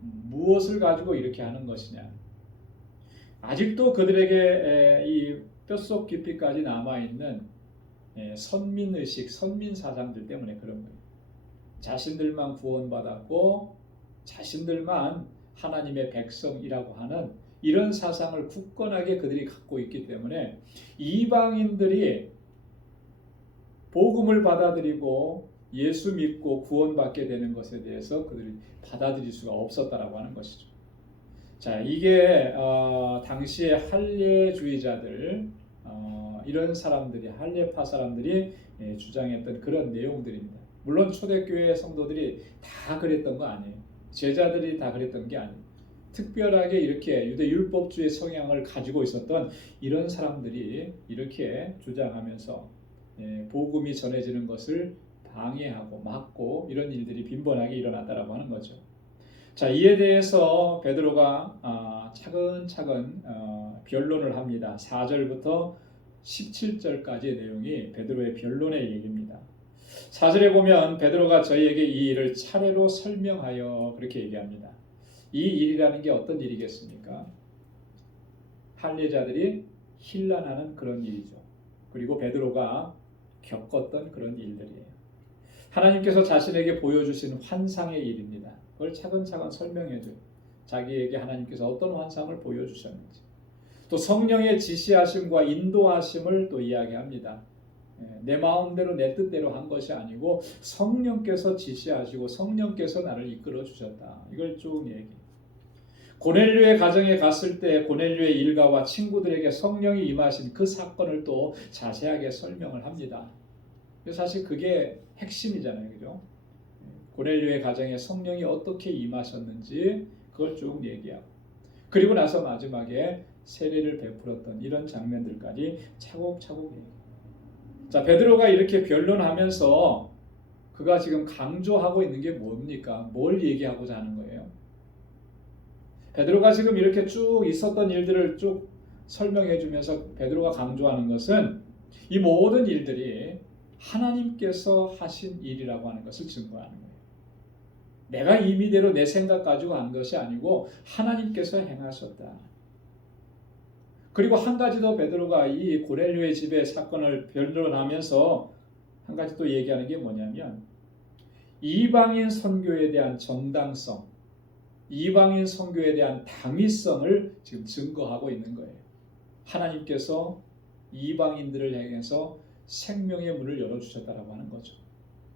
무엇을 가지고 이렇게 하는 것이냐? 아직도 그들에게 이 뼛속 깊이까지 남아있는 선민의식, 선민사상들 때문에 그런 거예요. 자신들만 구원받았고 자신들만 하나님의 백성이라고 하는 이런 사상을 굳건하게 그들이 갖고 있기 때문에 이방인들이 복음을 받아들이고 예수 믿고 구원받게 되는 것에 대해서 그들이 받아들일 수가 없었다라고 하는 것이죠. 자, 이게 당시의 할례주의자들, 이런 사람들이, 할례파 사람들이 주장했던 그런 내용들입니다. 물론 초대교회 성도들이 다 그랬던 거 아니에요. 제자들이 다 그랬던 게 아니에요. 특별하게 이렇게 유대 율법주의 성향을 가지고 있었던 이런 사람들이 이렇게 주장하면서 복음이 전해지는 것을 방해하고 막고 이런 일들이 빈번하게 일어났다라고 하는 거죠. 자, 이에 대해서 베드로가 차근차근 변론을 합니다. 4절부터 17절까지의 내용이 베드로의 변론의 얘기입니다. 4절에 보면 베드로가 저희에게 이 일을 차례로 설명하여 그렇게 얘기합니다. 이 일이라는 게 어떤 일이겠습니까? 할례자들이 힐난하는 그런 일이죠. 그리고 베드로가 겪었던 그런 일들이에요. 하나님께서 자신에게 보여주신 환상의 일입니다. 그걸 차근차근 설명해줘요. 자기에게 하나님께서 어떤 환상을 보여주셨는지, 또 성령의 지시하심과 인도하심을 또 이야기합니다. 내 마음대로 내 뜻대로 한 것이 아니고 성령께서 지시하시고 성령께서 나를 이끌어 주셨다. 이걸 쭉 얘기해요. 고넬료의 가정에 갔을 때 고넬료의 일가와 친구들에게 성령이 임하신 그 사건을 또 자세하게 설명을 합니다. 사실 그게 핵심이잖아요, 그죠? 고넬료의 가정에 성령이 어떻게 임하셨는지 그걸 쭉 얘기하고, 그리고 나서 마지막에 세례를 베풀었던 이런 장면들까지 차곡차곡 얘기해요. 자, 베드로가 이렇게 변론하면서 그가 지금 강조하고 있는 게 뭡니까? 뭘 얘기하고자 하는 거예요? 베드로가 지금 이렇게 쭉 있었던 일들을 쭉 설명해 주면서 베드로가 강조하는 것은 이 모든 일들이 하나님께서 하신 일이라고 하는 것을 증거하는 거예요. 내가 임의대로 내 생각 가지고 한 것이 아니고 하나님께서 행하셨다. 그리고 한 가지 더 베드로가 이 고넬료의 집의 사건을 변론하면서 한 가지 또 얘기하는 게 뭐냐면, 이방인 선교에 대한 정당성, 이방인 선교에 대한 당위성을 지금 증거하고 있는 거예요. 하나님께서 이방인들을 향해서 생명의 문을 열어주셨다라고 하는 거죠.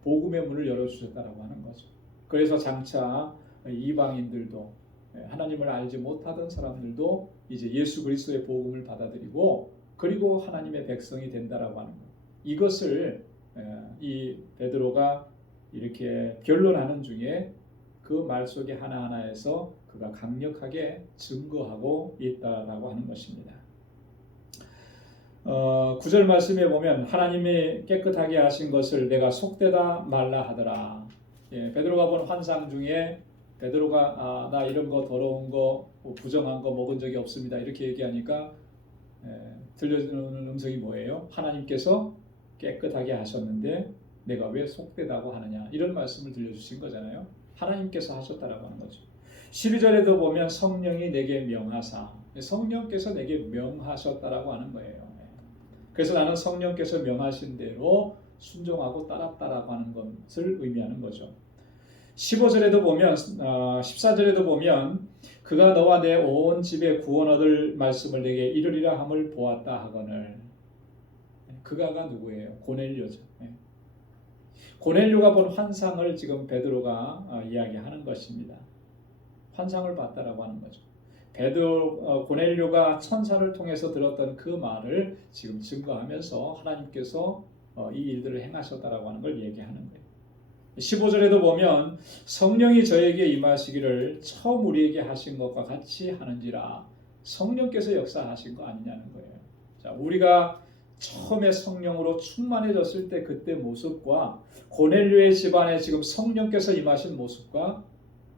복음의 문을 열어주셨다라고 하는 거죠. 그래서 장차 이방인들도, 하나님을 알지 못하던 사람들도 이제 예수 그리스도의 복음을 받아들이고 그리고 하나님의 백성이 된다라고 하는 거예요. 이것을 이 베드로가 이렇게 변론하는 중에 그 말 속에 하나하나에서 그가 강력하게 증거하고 있다라고 하는 것입니다. 9절 말씀에 보면 하나님이 깨끗하게 하신 것을 내가 속되다 말라 하더라. 베드로가 본 환상 중에 베드로가 나 이런 거 더러운 거 부정한 거 먹은 적이 없습니다. 이렇게 얘기하니까 들려주는 음성이 뭐예요? 하나님께서 깨끗하게 하셨는데 내가 왜 속되다고 하느냐, 이런 말씀을 들려주신 거잖아요. 하나님께서 하셨다라고 하는 거죠. 12절에도 보면 성령이 내게 명하사, 성령께서 내게 명하셨다라고 하는 거예요. 그래서 나는 성령께서 명하신 대로 순종하고 따랐다라고 하는 것을 의미하는 거죠. 15절에도 보면 14절에도 보면 그가 너와 내 온 집에 구원 얻을 말씀을 내게 이르리라 함을 보았다 하거늘. 그가가 누구예요? 고넬료죠. 고넬료가 본 환상을 지금 베드로가 이야기하는 것입니다. 환상을 봤다라고 하는 거죠. 고넬료가 천사를 통해서 들었던 그 말을 지금 증거하면서 하나님께서 이 일들을 행하셨다라고 하는 걸 얘기하는 거예요. 15절에도 보면 성령이 저에게 임하시기를 처음 우리에게 하신 것과 같이 하는지라, 성령께서 역사하신 거 아니냐는 거예요. 자, 우리가 처음에 성령으로 충만해졌을 때 그때 모습과 고넬료의 집안에 지금 성령께서 임하신 모습과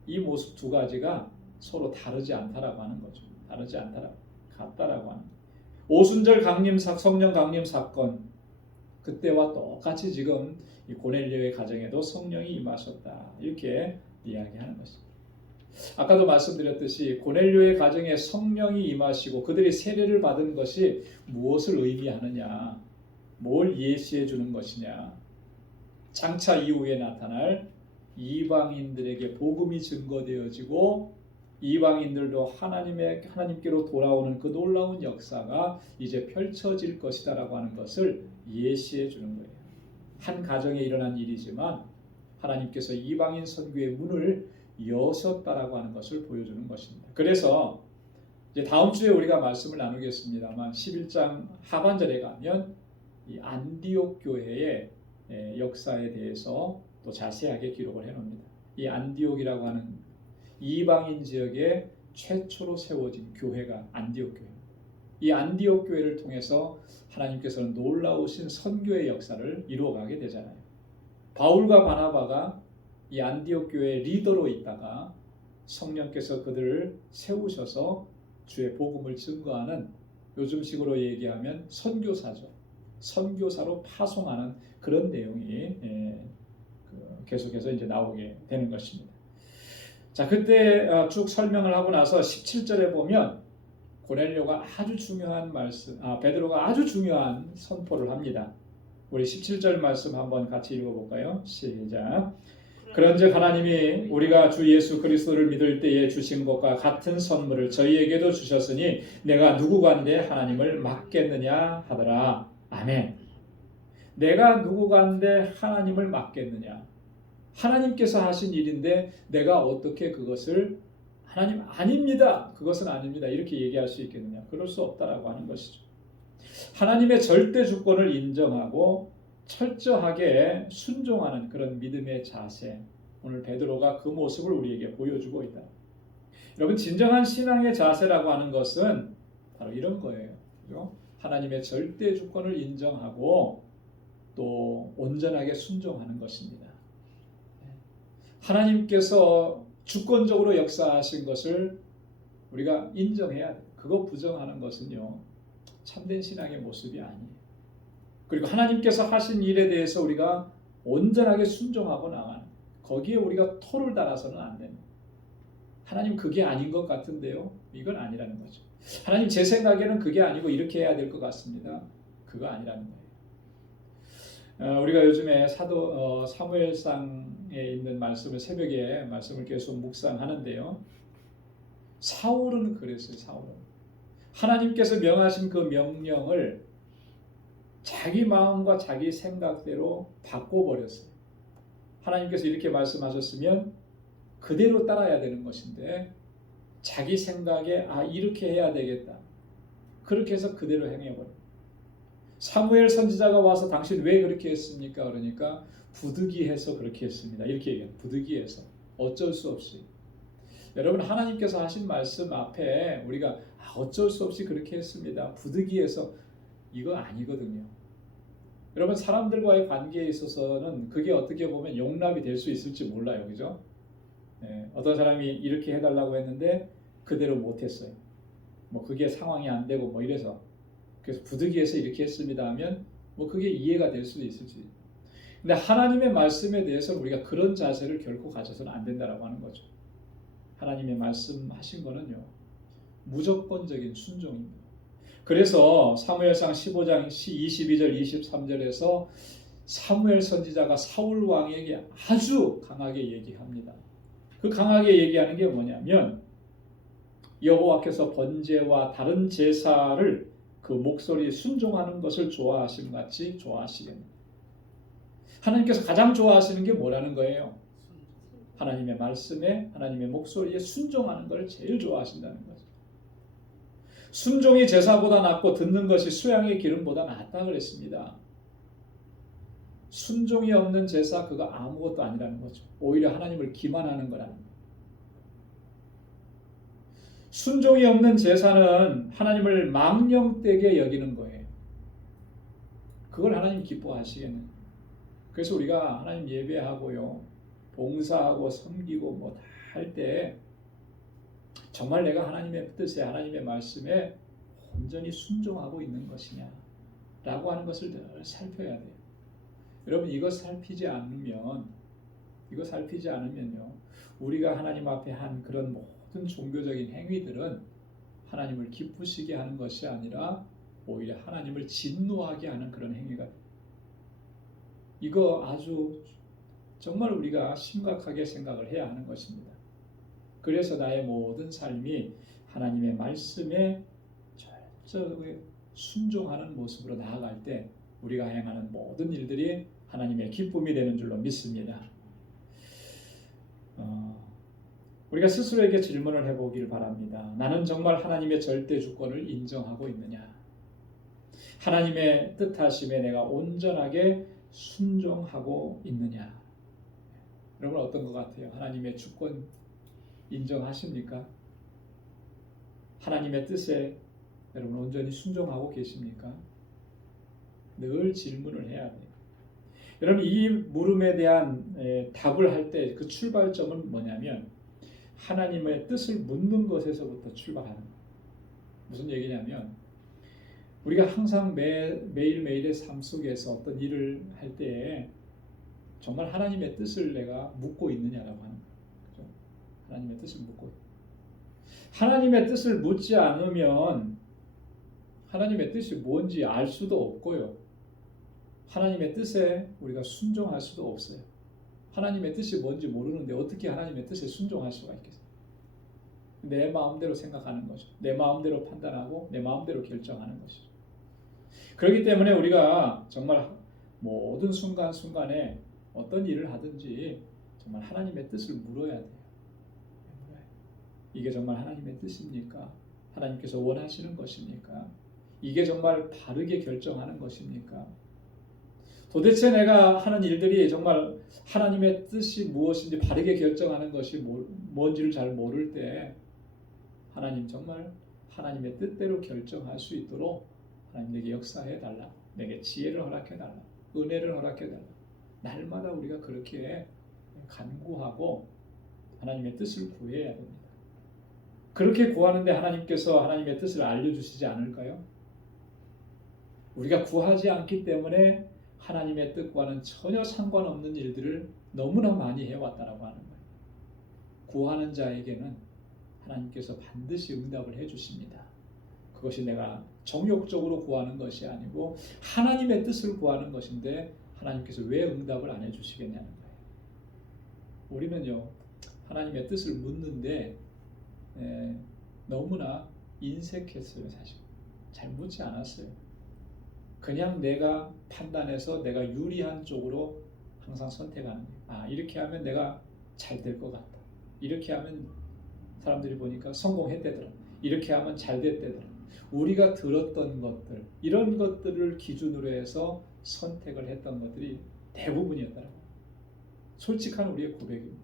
이 모습 두 가지가 서로 다르지 않다라고 하는 거죠. 다르지 않다라고, 같다라고 하는 거예요. 오순절 성령 강림 사건, 그때와 똑같이 지금 이 고넬료의 가정에도 성령이 임하셨다, 이렇게 이야기하는 것입니다. 아까도 말씀드렸듯이 고넬료의 가정에 성령이 임하시고 그들이 세례를 받은 것이 무엇을 의미하느냐, 뭘 예시해 주는 것이냐, 장차 이후에 나타날 이방인들에게 복음이 증거되어지고 이방인들도 하나님께로 돌아오는 그 놀라운 역사가 이제 펼쳐질 것이다라고 하는 것을 예시해 주는 거예요. 한 가정에 일어난 일이지만 하나님께서 이방인 선교의 문을 여셨다라고 하는 것을 보여주는 것입니다. 그래서 이제 다음 주에 우리가 말씀을 나누겠습니다만 11장 하반절에 가면 이 안디옥 교회의 역사에 대해서 또 자세하게 기록을 해놓습니다. 이 안디옥이라고 하는 이방인 지역에 최초로 세워진 교회가 안디옥 교회. 이 안디옥 교회를 통해서 하나님께서는 놀라우신 선교의 역사를 이루어가게 되잖아요. 바울과 바나바가 이 안디옥 교회의 리더로 있다가 성령께서 그들을 세우셔서 주의 복음을 증거하는, 요즘식으로 얘기하면 선교사죠. 선교사로 파송하는 그런 내용이 계속해서 이제 나오게 되는 것입니다. 자, 그때 쭉 설명을 하고 나서 17절에 보면 고넬료가 아주 중요한 말씀, 베드로가 아주 중요한 선포를 합니다. 우리 17절 말씀 한번 같이 읽어볼까요? 시작. 그런즉 하나님이 우리가 주 예수 그리스도를 믿을 때에 주신 것과 같은 선물을 저희에게도 주셨으니 내가 누구간데 하나님을 맡겠느냐 하더라. 아멘. 내가 누구간데 하나님을 맡겠느냐. 하나님께서 하신 일인데 내가 어떻게 그것을 하나님 아닙니다, 그것은 아닙니다, 이렇게 얘기할 수 있겠느냐. 그럴 수 없다라고 하는 것이죠. 하나님의 절대 주권을 인정하고 철저하게 순종하는 그런 믿음의 자세, 오늘 베드로가 그 모습을 우리에게 보여주고 있다. 여러분, 진정한 신앙의 자세라고 하는 것은 바로 이런 거예요. 그죠? 하나님의 절대 주권을 인정하고 또 온전하게 순종하는 것입니다. 하나님께서 주권적으로 역사하신 것을 우리가 인정해야 돼요. 그거 부정하는 것은요, 참된 신앙의 모습이 아니에요. 그리고 하나님께서 하신 일에 대해서 우리가 온전하게 순종하고 나가는, 거기에 우리가 토를 달아서는 안 됩니다. 하나님 그게 아닌 것 같은데요, 이건 아니라는 거죠. 하나님 제 생각에는 그게 아니고 이렇게 해야 될 것 같습니다. 그거 아니라는 거예요. 우리가 요즘에 사무엘상에 있는 말씀을 새벽에 말씀을 계속 묵상하는데요. 사울은 그랬어요. 사울은 하나님께서 명하신 그 명령을 자기 마음과 자기 생각대로 바꿔버렸어요. 하나님께서 이렇게 말씀하셨으면 그대로 따라야 되는 것인데 자기 생각에 이렇게 해야 되겠다. 그렇게 해서 그대로 행해버려요. 사무엘 선지자가 와서 당신 왜 그렇게 했습니까? 그러니까 부득이해서 그렇게 했습니다. 이렇게 얘기해요. 부득이해서. 어쩔 수 없이. 여러분 하나님께서 하신 말씀 앞에 우리가 어쩔 수 없이 그렇게 했습니다. 부득이해서 이거 아니거든요. 여러분 사람들과의 관계에 있어서는 그게 어떻게 보면 용납이 될 수 있을지 몰라요. 그죠? 어떤 사람이 이렇게 해달라고 했는데 그대로 못했어요. 뭐 그게 상황이 안 되고 뭐 이래서 그래서 부득이해서 이렇게 했습니다 하면 뭐 그게 이해가 될 수도 있을지. 근데 하나님의 말씀에 대해서 우리가 그런 자세를 결코 가져서는 안 된다라고 하는 거죠. 하나님의 말씀하신 거는요 무조건적인 순종입니다. 그래서 사무엘상 15장 22절 23절에서 사무엘 선지자가 사울 왕에게 아주 강하게 얘기합니다. 그 강하게 얘기하는 게 뭐냐면 여호와께서 번제와 다른 제사를 그 목소리에 순종하는 것을 좋아하심 같이 좋아하시겠느냐. 하나님께서 가장 좋아하시는 게 뭐라는 거예요? 하나님의 말씀에 하나님의 목소리에 순종하는 것을 제일 좋아하신다는 거죠. 순종이 제사보다 낫고 듣는 것이 수양의 기름보다 낫다 그랬습니다. 순종이 없는 제사 그거 아무것도 아니라는 거죠. 오히려 하나님을 기만하는 거라는 거예요. 순종이 없는 제사는 하나님을 망령되게 여기는 거예요. 그걸 하나님 기뻐하시겠네요. 그래서 우리가 하나님 예배하고요, 봉사하고 섬기고 뭐 다 할 때 정말 내가 하나님의 뜻에 하나님의 말씀에 온전히 순종하고 있는 것이냐 라고 하는 것을 늘 살펴야 돼요. 여러분 이거 살피지 않으면요 우리가 하나님 앞에 한 그런 모든 종교적인 행위들은 하나님을 기쁘시게 하는 것이 아니라 오히려 하나님을 진노하게 하는 그런 행위가 돼요. 이거 아주 정말 우리가 심각하게 생각을 해야 하는 것입니다. 그래서 나의 모든 삶이 하나님의 말씀에 철저하게 순종하는 모습으로 나아갈 때 우리가 행하는 모든 일들이 하나님의 기쁨이 되는 줄로 믿습니다. 우리가 스스로에게 질문을 해보길 바랍니다. 나는 정말 하나님의 절대 주권을 인정하고 있느냐? 하나님의 뜻하심에 내가 온전하게 순종하고 있느냐? 여러분 어떤 것 같아요? 하나님의 주권 인정하십니까? 하나님의 뜻에 여러분 온전히 순종하고 계십니까? 늘 질문을 해야 돼요. 여러분 이 물음에 대한 답을 할 때 그 출발점은 뭐냐면 하나님의 뜻을 묻는 것에서부터 출발하는 거예요. 무슨 얘기냐면 우리가 항상 매일매일의 삶 속에서 어떤 일을 할 때 정말 하나님의 뜻을 내가 묻고 있느냐라고 하는 거예요. 그렇죠? 하나님의 뜻을 묻고 있는. 하나님의 뜻을 묻지 않으면 하나님의 뜻이 뭔지 알 수도 없고요. 하나님의 뜻에 우리가 순종할 수도 없어요. 하나님의 뜻이 뭔지 모르는데 어떻게 하나님의 뜻에 순종할 수가 있겠어요? 내 마음대로 생각하는 거죠. 내 마음대로 판단하고 내 마음대로 결정하는 것이죠. 그렇기 때문에 우리가 정말 모든 순간순간에 어떤 일을 하든지 정말 하나님의 뜻을 물어야 돼요. 이게 정말 하나님의 뜻입니까? 하나님께서 원하시는 것입니까? 이게 정말 바르게 결정하는 것입니까? 도대체 내가 하는 일들이 정말 하나님의 뜻이 무엇인지 바르게 결정하는 것이 뭔지를 잘 모를 때 하나님 정말 하나님의 뜻대로 결정할 수 있도록 하나님 내게 역사해 달라. 내게 지혜를 허락해 달라. 은혜를 허락해 달라. 날마다 우리가 그렇게 간구하고 하나님의 뜻을 구해야 됩니다. 그렇게 구하는데 하나님께서 하나님의 뜻을 알려주시지 않을까요? 우리가 구하지 않기 때문에 하나님의 뜻과는 전혀 상관없는 일들을 너무나 많이 해왔다라고 하는 거예요. 구하는 자에게는 하나님께서 반드시 응답을 해주십니다. 그것이 내가 정욕적으로 구하는 것이 아니고 하나님의 뜻을 구하는 것인데 하나님께서 왜 응답을 안 해주시겠냐는 거예요. 우리는요 하나님의 뜻을 묻는데 너무나 인색했어요. 사실 잘 묻지 않았어요. 그냥 내가 판단해서 내가 유리한 쪽으로 항상 선택하는 거예요. 이렇게 하면 내가 잘 될 것 같다. 이렇게 하면 사람들이 보니까 성공했대더라. 이렇게 하면 잘 됐대더라. 우리가 들었던 것들, 이런 것들을 기준으로 해서 선택을 했던 것들이 대부분이었더라고요. 솔직한 우리의 고백입니다.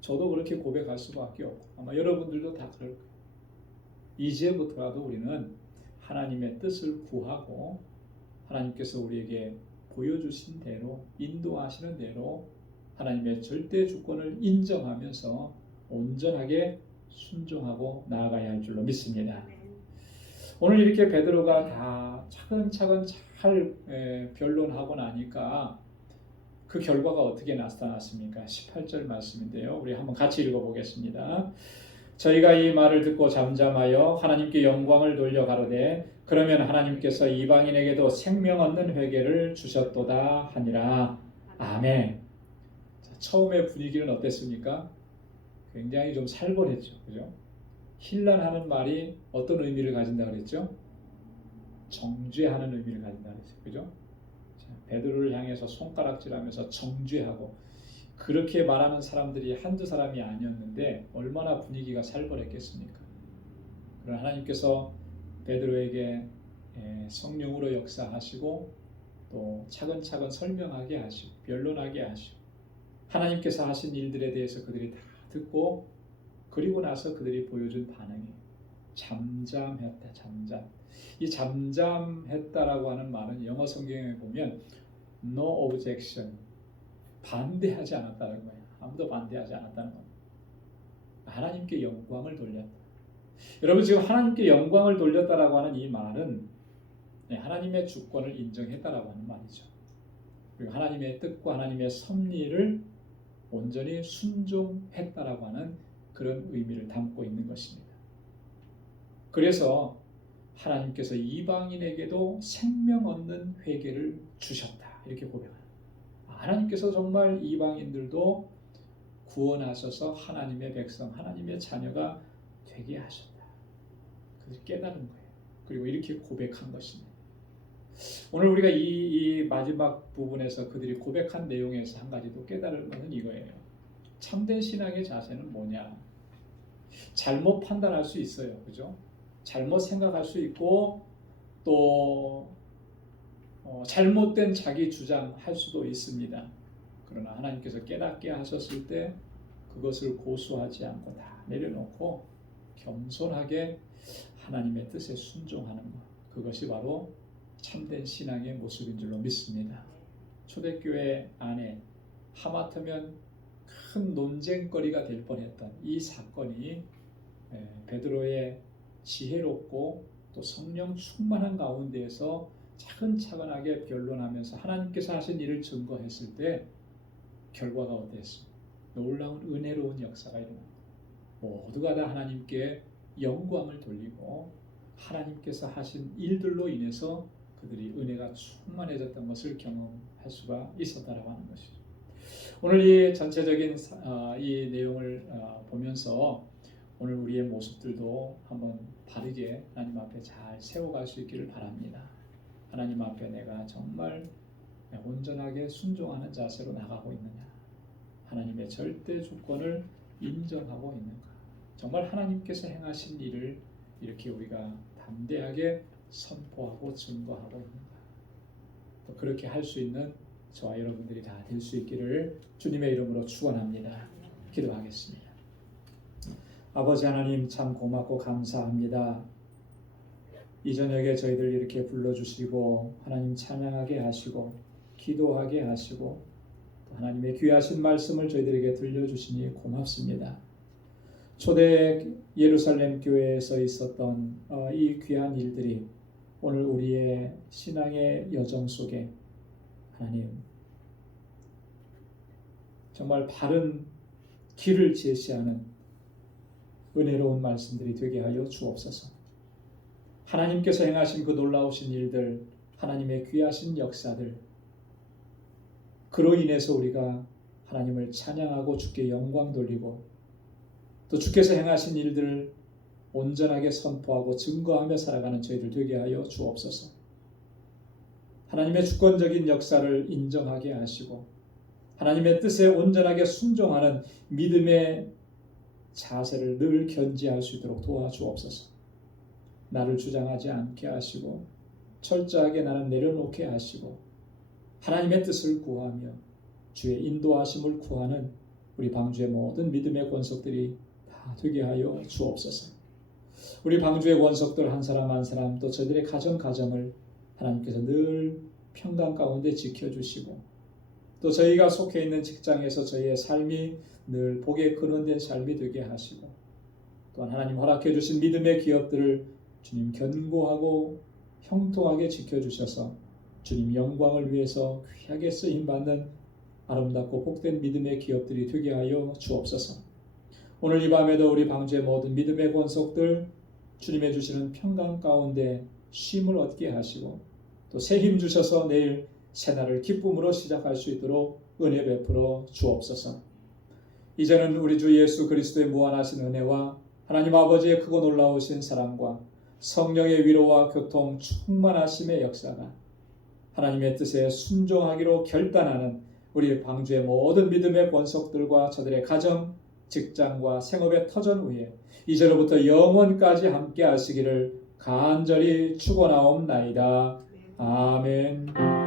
저도 그렇게 고백할 수밖에 없고 아마 여러분들도 다 그럴 거예요. 이제부터라도 우리는 하나님의 뜻을 구하고 하나님께서 우리에게 보여주신 대로 인도하시는 대로 하나님의 절대 주권을 인정하면서 온전하게 순종하고 나아가야 할 줄로 믿습니다. 오늘 이렇게 베드로가 다 차근차근 잘 변론하고 나니까 그 결과가 어떻게 나타났습니까? 18절 말씀인데요. 우리 한번 같이 읽어보겠습니다. 저희가 이 말을 듣고 잠잠하여 하나님께 영광을 돌려 가로되 그러면 하나님께서 이방인에게도 생명 얻는 회개를 주셨도다 하니라. 아멘. 자, 처음에 분위기는 어땠습니까? 굉장히 좀 살벌했죠. 그죠? 힐난하는 말이 어떤 의미를 가진다 그랬죠? 정죄하는 의미를 가진다 그랬죠. 그죠? 자, 베드로를 향해서 손가락질하면서 정죄하고 그렇게 말하는 사람들이 한두 사람이 아니었는데 얼마나 분위기가 살벌했겠습니까? 그러나 하나님께서 베드로에게 성령으로 역사하시고 또 차근차근 설명하게 하시고 변론하게 하시고 하나님께서 하신 일들에 대해서 그들이 다 듣고 그리고 나서 그들이 보여준 반응이 잠잠했다. 잠잠. 이 잠잠했다라고 하는 말은 영어 성경에 보면 no objection, 반대하지 않았다는 거예요. 아무도 반대하지 않았다는 겁니다. 하나님께 영광을 돌렸다. 여러분 지금 하나님께 영광을 돌렸다라고 하는 이 말은 하나님의 주권을 인정했다라고 하는 말이죠. 그리고 하나님의 뜻과 하나님의 섭리를 온전히 순종했다라고 하는 그런 의미를 담고 있는 것입니다. 그래서 하나님께서 이방인에게도 생명 얻는 회개를 주셨다. 이렇게 고백합니다. 하나님께서 정말 이방인들도 구원하셔서 하나님의 백성, 하나님의 자녀가 되게 하셨다. 그들이 깨달은 거예요. 그리고 이렇게 고백한 것입니다. 오늘 우리가 이 마지막 부분에서 그들이 고백한 내용에서 한 가지 또 깨달을 것은 이거예요. 참된 신앙의 자세는 뭐냐? 잘못 판단할 수 있어요. 그죠? 잘못 생각할 수 있고 또 잘못된 자기 주장할 수도 있습니다. 그러나 하나님께서 깨닫게 하셨을 때 그것을 고수하지 않고 다 내려놓고 겸손하게 하나님의 뜻에 순종하는 것, 그것이 바로 참된 신앙의 모습인 줄로 믿습니다. 초대교회 안에 하마터면 큰 논쟁거리가 될 뻔했던 이 사건이 베드로의 지혜롭고 또 성령 충만한 가운데에서 차근차근하게 변론하면서 하나님께서 하신 일을 증거했을 때 결과가 어땠습니까? 놀라운 은혜로운 역사가 일어납니다. 모두가 다 하나님께 영광을 돌리고 하나님께서 하신 일들로 인해서 그들이 은혜가 충만해졌던 것을 경험할 수가 있었다라고 하는 것이죠. 오늘 이 전체적인 이 내용을 보면서 오늘 우리의 모습들도 한번 바르게 하나님 앞에 잘 세워갈 수 있기를 바랍니다. 하나님 앞에 내가 정말 온전하게 순종하는 자세로 나가고 있느냐, 하나님의 절대 주권을 인정하고 있는가, 정말 하나님께서 행하신 일을 이렇게 우리가 담대하게 선포하고 증거하고 있는가, 또 그렇게 할 수 있는 저와 여러분들이 다 될 수 있기를 주님의 이름으로 축원합니다. 기도하겠습니다. 아버지 하나님 참 고맙고 감사합니다. 이 저녁에 저희들 이렇게 불러주시고 하나님 찬양하게 하시고 기도하게 하시고 또 하나님의 귀하신 말씀을 저희들에게 들려주시니 고맙습니다. 초대 예루살렘 교회에서 있었던 이 귀한 일들이 오늘 우리의 신앙의 여정 속에 하나님 정말 바른 길을 제시하는 은혜로운 말씀들이 되게 하여 주옵소서. 하나님께서 행하신 그 놀라우신 일들, 하나님의 귀하신 역사들, 그로 인해서 우리가 하나님을 찬양하고 주께 영광 돌리고 또 주께서 행하신 일들을 온전하게 선포하고 증거하며 살아가는 저희들 되게 하여 주옵소서. 하나님의 주권적인 역사를 인정하게 하시고 하나님의 뜻에 온전하게 순종하는 믿음의 자세를 늘 견지할 수 있도록 도와주옵소서. 나를 주장하지 않게 하시고 철저하게 나는 내려놓게 하시고 하나님의 뜻을 구하며 주의 인도하심을 구하는 우리 방주의 모든 믿음의 권속들이 다 되게 하여 주옵소서. 우리 방주의 권속들 한 사람 한 사람 또 저들의 가정을 하나님께서 늘 평강 가운데 지켜주시고 또 저희가 속해 있는 직장에서 저희의 삶이 늘 복에 근원된 삶이 되게 하시고 또한 하나님 허락해 주신 믿음의 기업들을 주님 견고하고 형통하게 지켜주셔서 주님 영광을 위해서 귀하게 쓰임받는 아름답고 복된 믿음의 기업들이 되게 하여 주옵소서. 오늘 이 밤에도 우리 방주의 모든 믿음의 권속들 주님의 주시는 평강 가운데 쉼을 얻게 하시고 또 새 힘 주셔서 내일 새날을 기쁨으로 시작할 수 있도록 은혜 베풀어 주옵소서. 이제는 우리 주 예수 그리스도의 무한하신 은혜와 하나님 아버지의 크고 놀라우신 사랑과 성령의 위로와 교통 충만하심의 역사가 하나님의 뜻에 순종하기로 결단하는 우리 방주의 모든 믿음의 권속들과 저들의 가정, 직장과 생업의 터전 위에 이제로부터 영원까지 함께 하시기를 간절히 축원하옵나이다. 아멘.